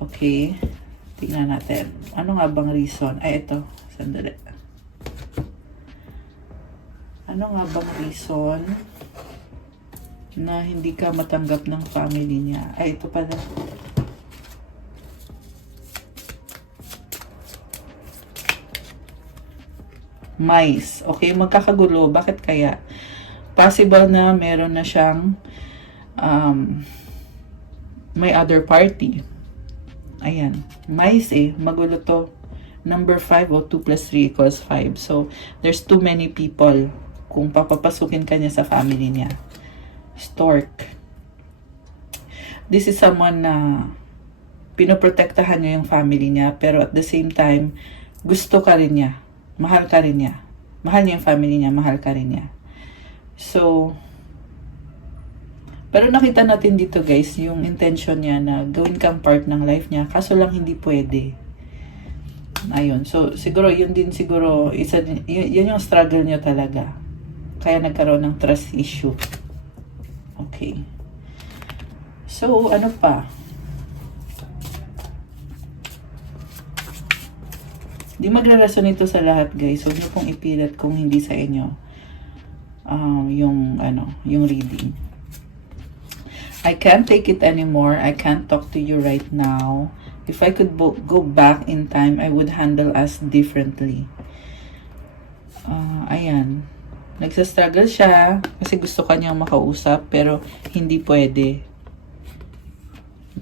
Okay. Tingnan natin. Ano nga bang reason? Ay, ito. Sandali. Ano nga bang reason na hindi ka matanggap ng family niya? Ay, ito pala. Mice. Okay, magkakagulo. Bakit kaya? Possible na meron na siyang may other party. Ayan. Mice magulo to. Number 5 o 2 plus 3 equals 5. So, there's too many people kung papapasukin ka niya sa family niya. Stork. This is someone na pinoprotektahan niya yung family niya, pero at the same time, gusto ka rin niya. Mahal ka rin niya. Mahal niya yung family niya, mahal ka rin niya. So, pero nakita natin dito guys, yung intention niya na gawin kang part ng life niya, kaso lang hindi pwede. Ayun. So, siguro, yun din siguro, yun yung struggle niya talaga. Kaya nagkaroon ng trust issue. Okay. So, ano pa? Di magre-reson ito sa lahat guys. Huwag niyo pong ipilit kung hindi sa inyo yung reading. I can't take it anymore. I can't talk to you right now. If I could go back in time, I would handle us differently. Ayan. Nagsastruggle siya kasi gusto kanyang makausap pero hindi pwede.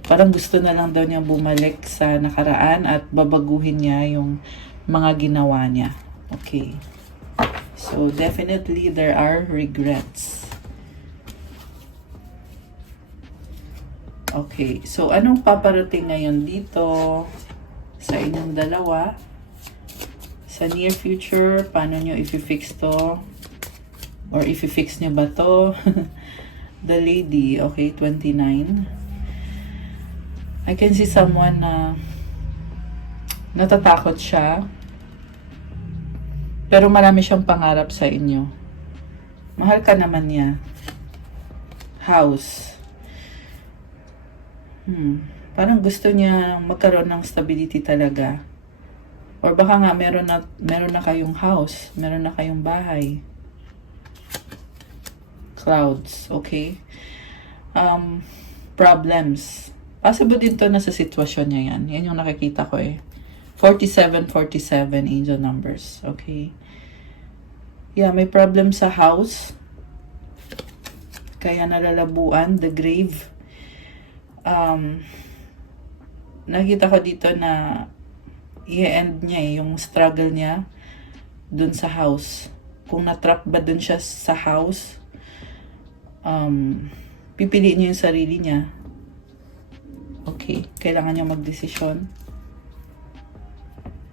Parang gusto na lang daw niya bumalik sa nakaraan at babaguhin niya yung mga ginawa niya. Okay. So, definitely there are regrets. Okay. So, anong paparating ngayon dito sa inyong dalawa? Sa near future, paano nyo i-fix to? Or i-fix nyo ba to? The lady, okay, 29. I can see someone na natatakot siya. Pero marami siyang pangarap sa inyo. Mahal ka naman niya. House. Parang gusto niya magkaroon ng stability talaga. Or baka nga meron na kayong house. Meron na kayong bahay. Clouds. Okay? Problems. Possible din to na sa sitwasyon niya yan. Yan yung nakikita ko 47, 47 angel numbers. Okay. Yeah, may problem sa house. Kaya nalalabuan. The grave. Nakita ko dito na i-end niya yung struggle niya dun sa house. Kung na-trap ba dun siya sa house, pipiliin niya yung sarili niya. Okay, kailangan niya magdesisyon.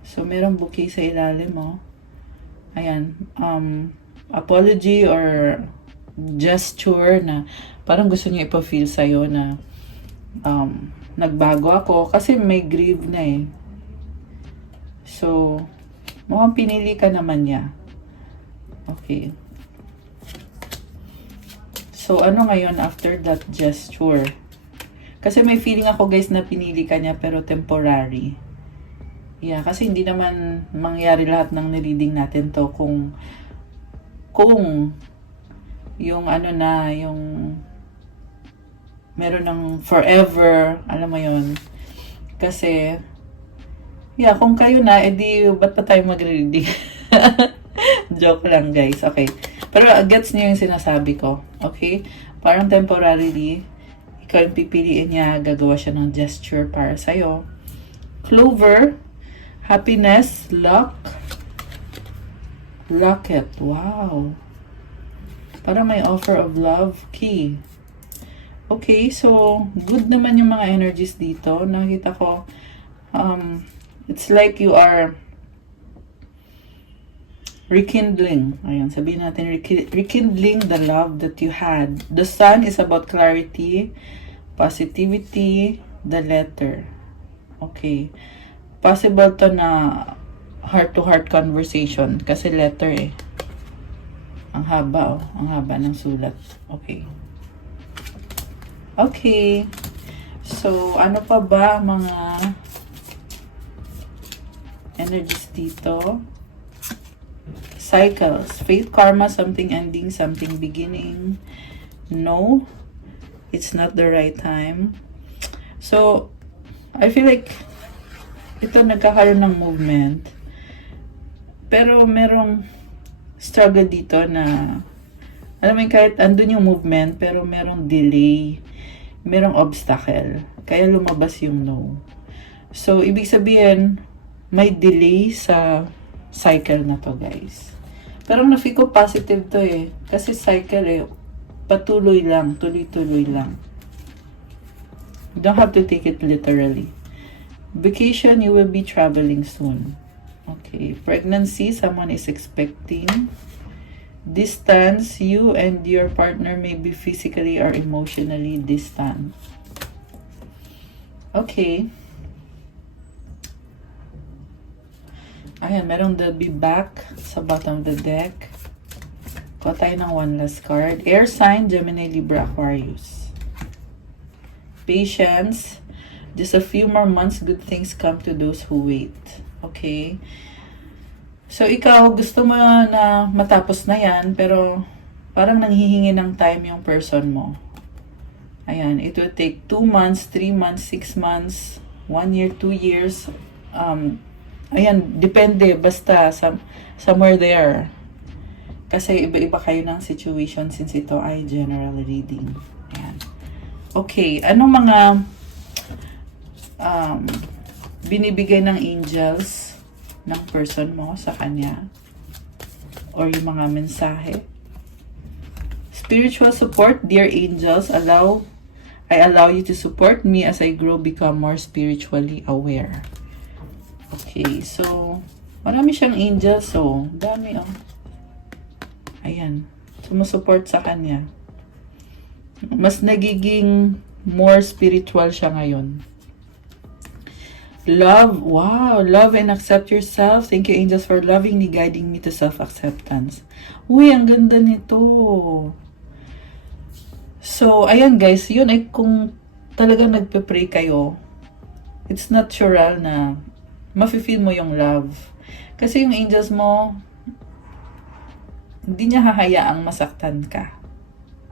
So, merong bouquet sa ilalim mo. Ayan, apology or gesture na parang gusto niya ipa-feel sa'yo na nagbago ako kasi may grieve na So, mukhang pinili ka naman niya. Okay. So, ano ngayon after that gesture? Kasi may feeling ako guys na pinili ka niya pero temporary. Yeah, kasi hindi naman mangyari lahat ng nireading natin to kung yung yung meron ng forever, alam mo yun. Kasi, yeah, kung kayo na, edi ba't pa tayo mag-reading? Joke lang guys, okay. Pero gets niyo yung sinasabi ko, okay? Parang temporarily, ikaw yung pipiliin niya, gagawa siya ng gesture para sa'yo. Clover, happiness, luck, locket, wow. Parang may offer of love, key. Okay, so, good naman yung mga energies dito. Nakita ko, it's like you are rekindling. Ayun, sabihin natin, rekindling the love that you had. The sun is about clarity, positivity, the letter. Okay. Possible to na heart-to-heart conversation. Kasi letter eh. Ang haba oh. Ang haba ng sulat. Okay. Okay. So, ano pa ba mga energies dito? Cycles. Faith, karma, something ending, something beginning. No. It's not the right time. So, I feel like ito nagkakaroon ng movement. Pero merong struggle dito na alam mo kahit andun yung movement pero merong delay, merong obstacle. Kaya lumabas yung no. So, ibig sabihin may delay sa cycle na to, guys. Pero na-feel ko positive to eh. Kasi cycle eh, patuloy lang, tuloy-tuloy lang. You don't have to take it literally. Vacation, you will be traveling soon. Okay. Pregnancy, someone is expecting. Distance, you and your partner may be physically or emotionally distant. Okay. Ayan, merong they'll be back sa bottom of the deck. Kuha tayo ng one last card. Air sign, Gemini, Libra, Aquarius. Patience. Just a few more months, good things come to those who wait. Okay? So, ikaw, gusto mo na matapos na yan, pero parang nanghihingi ng time yung person mo. Ayan, it will take 2 months, 3 months, 6 months, 1 year, 2 years. Ayan, depende, basta somewhere there. Kasi iba-iba kayo ng situation since ito ay general reading. Ayan. Okay, anong mga binibigay ng angels ng person mo sa kanya? Or yung mga mensahe? Spiritual support, dear angels, I allow you to support me as I grow, become more spiritually aware. Okay, so, marami siyang angels, so, dami oh. Ayan, sumusupport sa kanya. Mas nagiging more spiritual siya ngayon. Love, wow, love and accept yourself. Thank you, angels, for lovingly guiding me to self-acceptance. Uy, ang ganda nito. So, ayan guys, yun ay kung talagang nagpe-pray kayo, it's natural na mafe-feel mo yung love. Kasi yung angels mo, hindi niya hahayaang masaktan ka.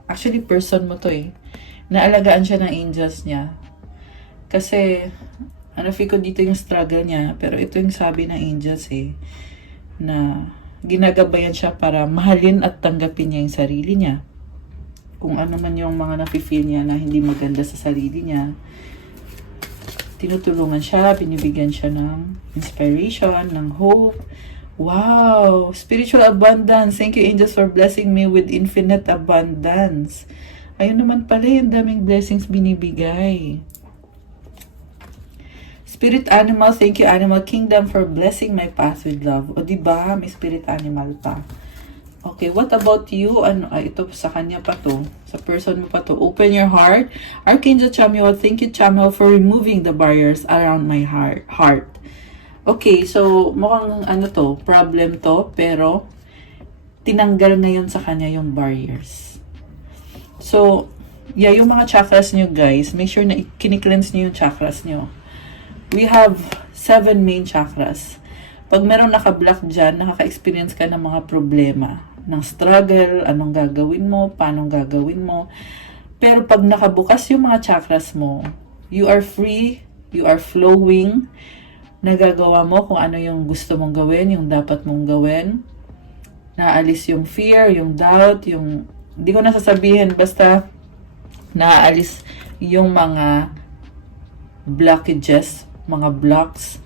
Actually, person mo to eh. Naalagaan siya ng angels niya. Kasi, feel ko dito yung struggle niya, pero ito yung sabi ng angels eh, na ginagabayan siya para mahalin at tanggapin niya yung sarili niya. Kung ano man yung mga nafe-feel niya na hindi maganda sa sarili niya, tinutulungan siya, binibigyan siya ng inspiration, ng hope. Wow! Spiritual abundance. Thank you, angels, for blessing me with infinite abundance. Ayun naman pala, yung daming blessings binibigay. Spirit animal, thank you, animal kingdom, for blessing my path with love. O diba, may spirit animal pa. Okay, what about you? Ito sa kanya pa to. Sa person mo pa to. Open your heart. Archangel Chamuel, thank you, Chamuel, for removing the barriers around my heart. Okay, so mukhang problem to, pero tinanggal ngayon sa kanya yung barriers. So, yeah, yung mga chakras nyo guys, make sure na kini-cleanse nyo yung chakras nyo. We have 7 main chakras. Pag meron naka-block dyan, nakaka-experience ka ng mga problema, ng struggle, anong gagawin mo, paano gagawin mo. Pero pag nakabukas yung mga chakras mo, you are free, you are flowing, nagagawa mo kung ano yung gusto mong gawin, yung dapat mong gawin. Naalis yung fear, yung doubt, yung, hindi ko nasasabihin, basta naalis yung mga blockages, mga blocks,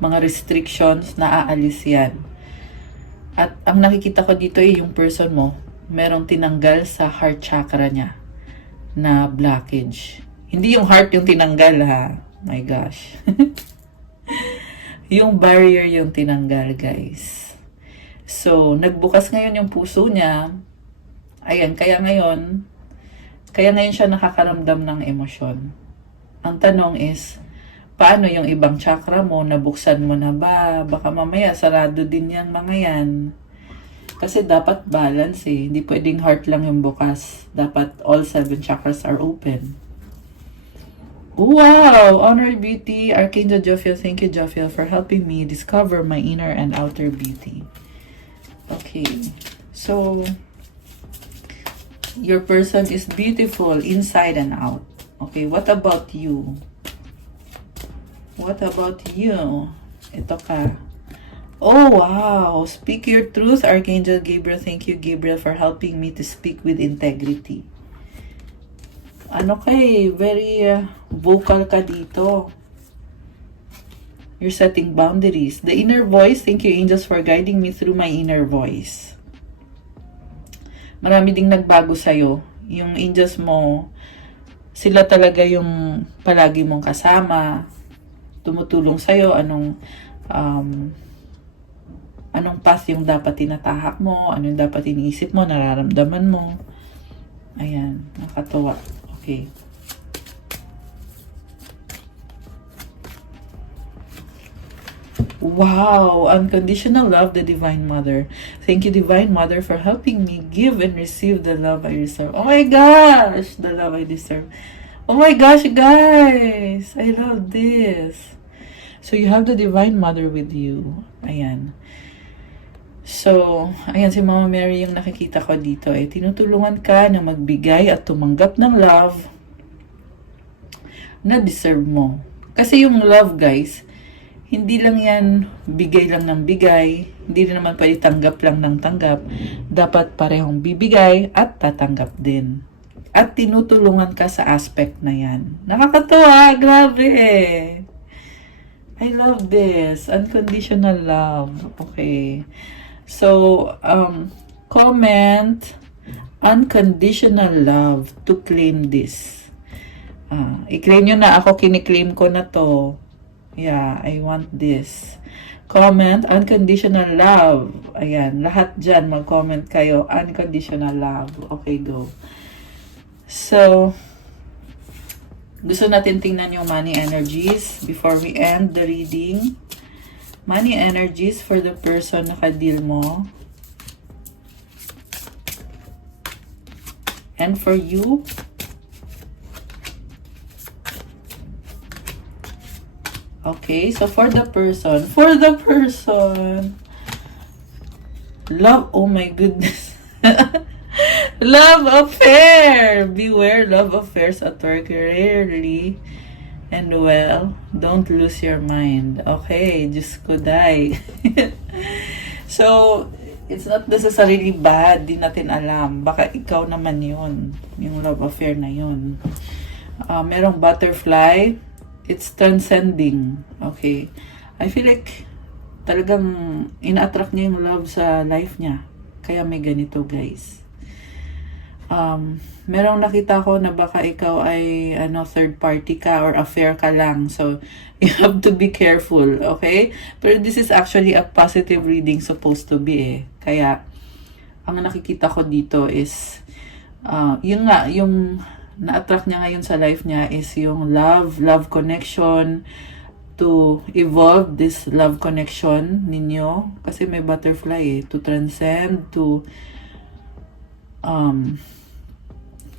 mga restrictions, naaalis yan. At ang nakikita ko dito ay yung person mo, merong tinanggal sa heart chakra niya na blockage. Hindi yung heart yung tinanggal ha. My gosh. Yung barrier yung tinanggal, guys. So, nagbukas ngayon yung puso niya. Ayan, kaya ngayon siya nakakaramdam ng emosyon. Ang tanong is, Paano yung ibang chakra mo? Nabuksan mo na ba? Baka mamaya sarado din yung mga yan. Kasi dapat balance eh. Hindi pwedeng heart lang yung bukas. Dapat all 7 chakras are open. Wow! Honor beauty, Archangel Jophiel. Thank you, Jophiel, for helping me discover my inner and outer beauty. Okay. So, your person is beautiful inside and out. Okay, what about you? What about you? Ito ka. Oh, wow. Speak your truth, Archangel Gabriel. Thank you, Gabriel, for helping me to speak with integrity. Ano kay, very vocal ka dito. You're setting boundaries. The inner voice, thank you, angels, for guiding me through my inner voice. Marami ding nagbago sa'yo. Yung angels mo, sila talaga yung palagi mong kasama, tumutulong sa'yo, anong path yung dapat tinatahak mo, ano yung dapat iniisip mo, nararamdaman mo. Ayan, nakatuwa. Okay. Wow! Unconditional love, the Divine Mother. Thank you, Divine Mother, for helping me give and receive the love I deserve. Oh my gosh! The love I deserve. Oh my gosh, guys! I love this. So, you have the Divine Mother with you. Ayan. So, ayan, si Mama Mary yung nakikita ko dito. Tinutulungan ka na magbigay at tumanggap ng love na deserve mo. Kasi yung love, guys, hindi lang yan bigay lang ng bigay. Hindi rin naman pwede tanggap lang ng tanggap. Dapat parehong bibigay at tatanggap din. At tinutulungan ka sa aspect na yan. Nakakatuwa! Grabe! I love this. Unconditional love. Okay. So, comment unconditional love to claim this. I-claim nyo na. Ako kiniklaim ko na to. Yeah, I want this. Comment unconditional love. Ayan, lahat dyan mag-comment kayo. Unconditional love. Okay, go. So, gusto natin tingnan yung money energies before we end the reading. Money energies for the person na ka-deal mo. And for you. Okay, so for the person, love, oh my goodness. Love affair! Beware love affairs at work rarely and well. Don't lose your mind. Okay, Diyos ko, die. So, it's not necessarily bad. Di natin alam. Baka ikaw naman yun. Yung love affair na yun. Merong butterfly. It's transcending. Okay. I feel like talagang ina-attract niya yung love sa life niya. Kaya may ganito, guys. Merong nakita ko na baka ikaw ay third party ka or affair ka lang. So, you have to be careful, okay? Pero this is actually a positive reading supposed to be eh. Kaya, ang nakikita ko dito is, yun nga, yung na-attract niya ngayon sa life niya is yung love connection, to evolve this love connection ninyo. Kasi may butterfly eh. To transcend, to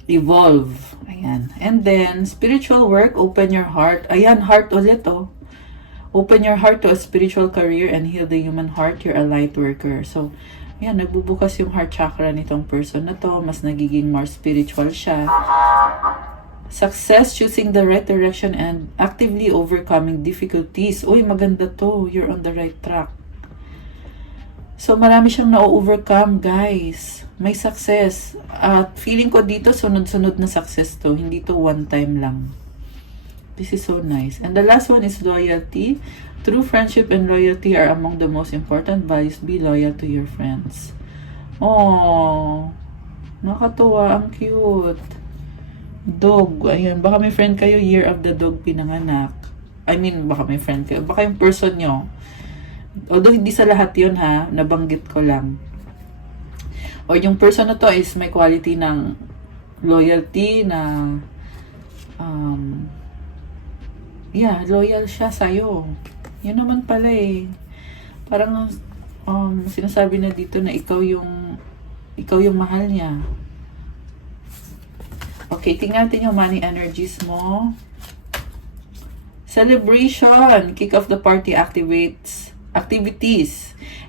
evolve. Ayan. And then, spiritual work, open your heart. Ayan, heart ulit oh. Open your heart to a spiritual career and heal the human heart. You're a light worker. So, ayan, nagbubukas yung heart chakra nitong person na to. Mas nagiging more spiritual siya. Success, choosing the right direction and actively overcoming difficulties. Uy, maganda to. You're on the right track. So, marami siyang na-overcome, guys. May success. At feeling ko dito, sunod-sunod na success to. Hindi to one time lang. This is so nice. And the last one is loyalty. True friendship and loyalty are among the most important values. Be loyal to your friends. Oh, nakatuwa. Ang cute. Dog. Ayun. Baka may friend kayo, year of the dog pinanganak. I mean, baka may friend kayo. Baka yung person nyo. Although hindi sa lahat yun ha, nabanggit ko lang. Or yung person na to is may quality ng loyalty na loyal siya sa'yo. Yun naman pala eh. Parang, sinasabi na dito na ikaw yung mahal niya. Okay, tingnan natin yung money energies mo. Celebration. Kick off the party activities.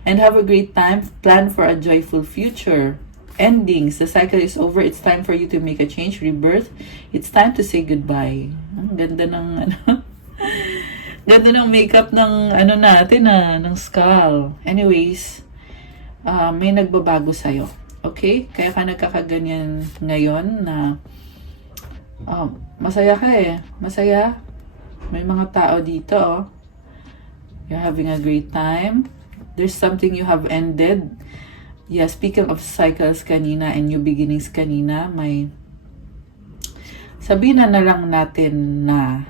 And have a great time. Plan for a joyful future. Endings. The cycle is over. It's time for you to make a change. Rebirth. It's time to say goodbye. Ang ganda ng ganda ng makeup ng natin ng skull. Anyways, may nagbabago sa'yo. Okay? Kaya ka nagkakaganyan ngayon na masaya ka eh. Masaya. May mga tao dito, oh. You're having a great time. There's something you have ended. Yeah, speaking of cycles kanina and new beginnings kanina, may sabihin na lang natin na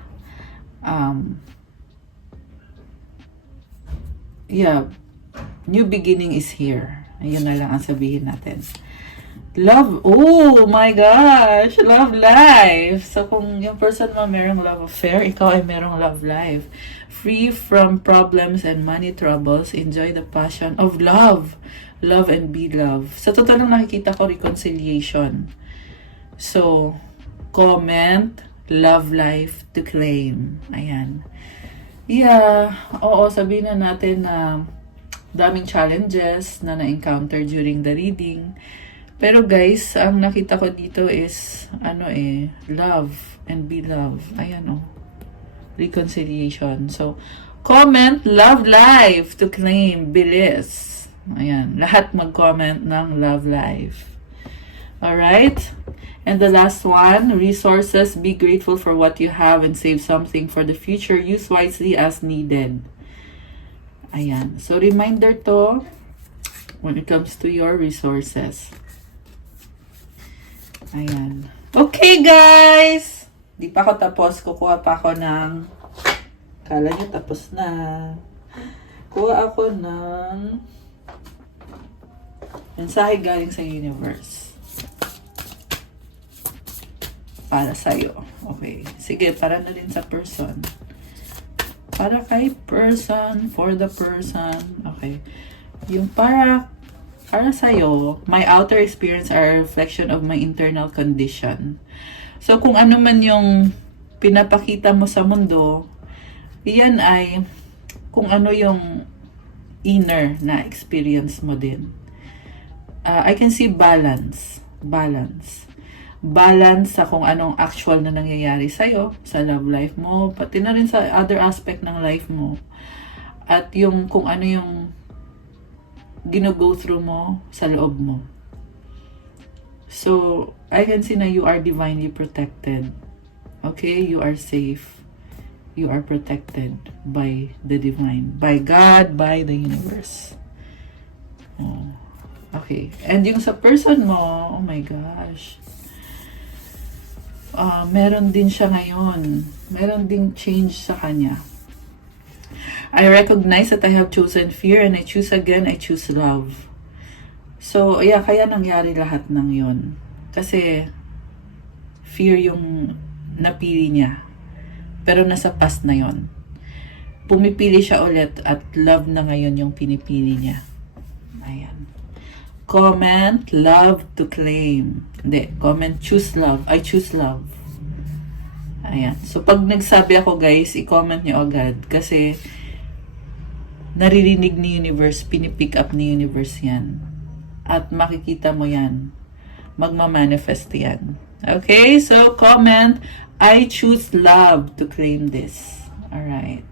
new beginning is here. Ayun na lang ang sabihin natin. Love, oh my gosh, love life. So kung yung person mo merong love affair, ikaw ay merong love life. Free from problems and money troubles, enjoy the passion of love. Love and be love. Sa totoo lang nakikita ko reconciliation. So, comment, love life to claim. Ayan. Yeah, oo, sabihin na natin na daming challenges na na-encounter during the reading. Pero guys, ang nakita ko dito is, love and be love. Ayan reconciliation. So, comment, love life to claim, bilis. Ayan, lahat mag-comment ng love life. Alright? And the last one, resources, be grateful for what you have and save something for the future. Use wisely as needed. Ayan. So, reminder to when it comes to your resources. Ayan. Okay, guys! Di pa ako tapos. Kukuha pa ako ng... Kala nyo tapos na. Kuha ako ng... mensahe galing sa universe. Para sa'yo. Okay. Sige, para na rin sa person. Para kay person, for the person. Okay. Yung para sa'yo, my outer experience are a reflection of my internal condition. So, kung ano man yung pinapakita mo sa mundo, iyan ay kung ano yung inner na experience mo din. I can see balance. Balance sa kung anong actual na nangyayari sa'yo, sa love life mo, pati na rin sa other aspect ng life mo. At yung kung ano yung gino-go through mo sa loob mo. So, I can see na you are divinely protected. Okay? You are safe. You are protected by the divine. By God, by the universe. Oh. Okay. And yung sa person mo, oh my gosh. Meron din siya ngayon. Meron ding change sa kanya. I recognize that I have chosen fear and I choose again, I choose love. So, yeah, kaya nangyari lahat ng yon. Kasi, fear yung napili niya. Pero nasa past na yon. Pumipili siya ulit at love na ngayon yung pinipili niya. Ayan. Comment, love to claim. Hindi, comment, choose love. I choose love. Ayan. So, pag nagsabi ako, guys, i-comment nyo agad. Kasi, naririnig ni universe, pinipick up ni universe yan. At makikita mo yan. Magmamanifest yan. Okay? So, comment, I choose love to claim this. Alright.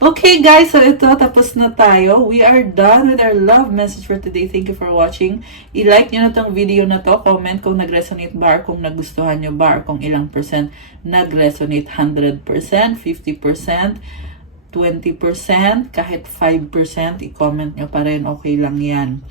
Okay, guys. So, ito. Tapos na tayo. We are done with our love message for today. Thank you for watching. I-like nyo na tong video na to. Comment kung nag-resonate ba or kung nagustuhan nyo ba or kung ilang percent nag-resonate. 100%, 50%, 20%, kahit 5%, i-comment nyo pa rin, okay lang yan.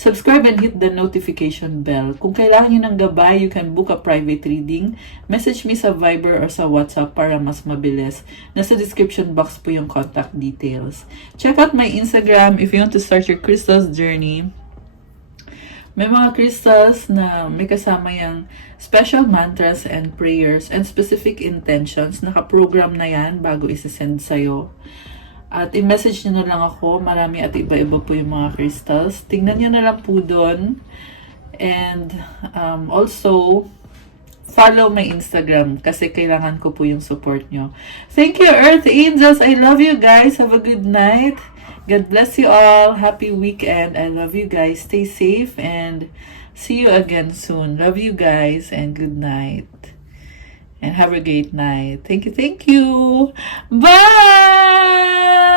Subscribe and hit the notification bell. Kung kailangan nyo ng gabay, you can book a private reading. Message me sa Viber or sa WhatsApp para mas mabilis. Nasa description box po yung contact details. Check out my Instagram if you want to start your crystals journey. May mga crystals na may kasama yung special mantras and prayers and specific intentions. Naka-program na yan bago isa-send sa'yo. At i-message nyo na lang ako. Marami at iba-iba po yung mga crystals. Tingnan nyo na lang po doon. And also, follow my Instagram kasi kailangan ko po yung support nyo. Thank you, Earth Angels. I love you guys. Have a good night. God bless you all. Happy weekend. I love you guys. Stay safe and see you again soon. Love you guys and good night. And have a great night. Thank you. Thank you. Bye!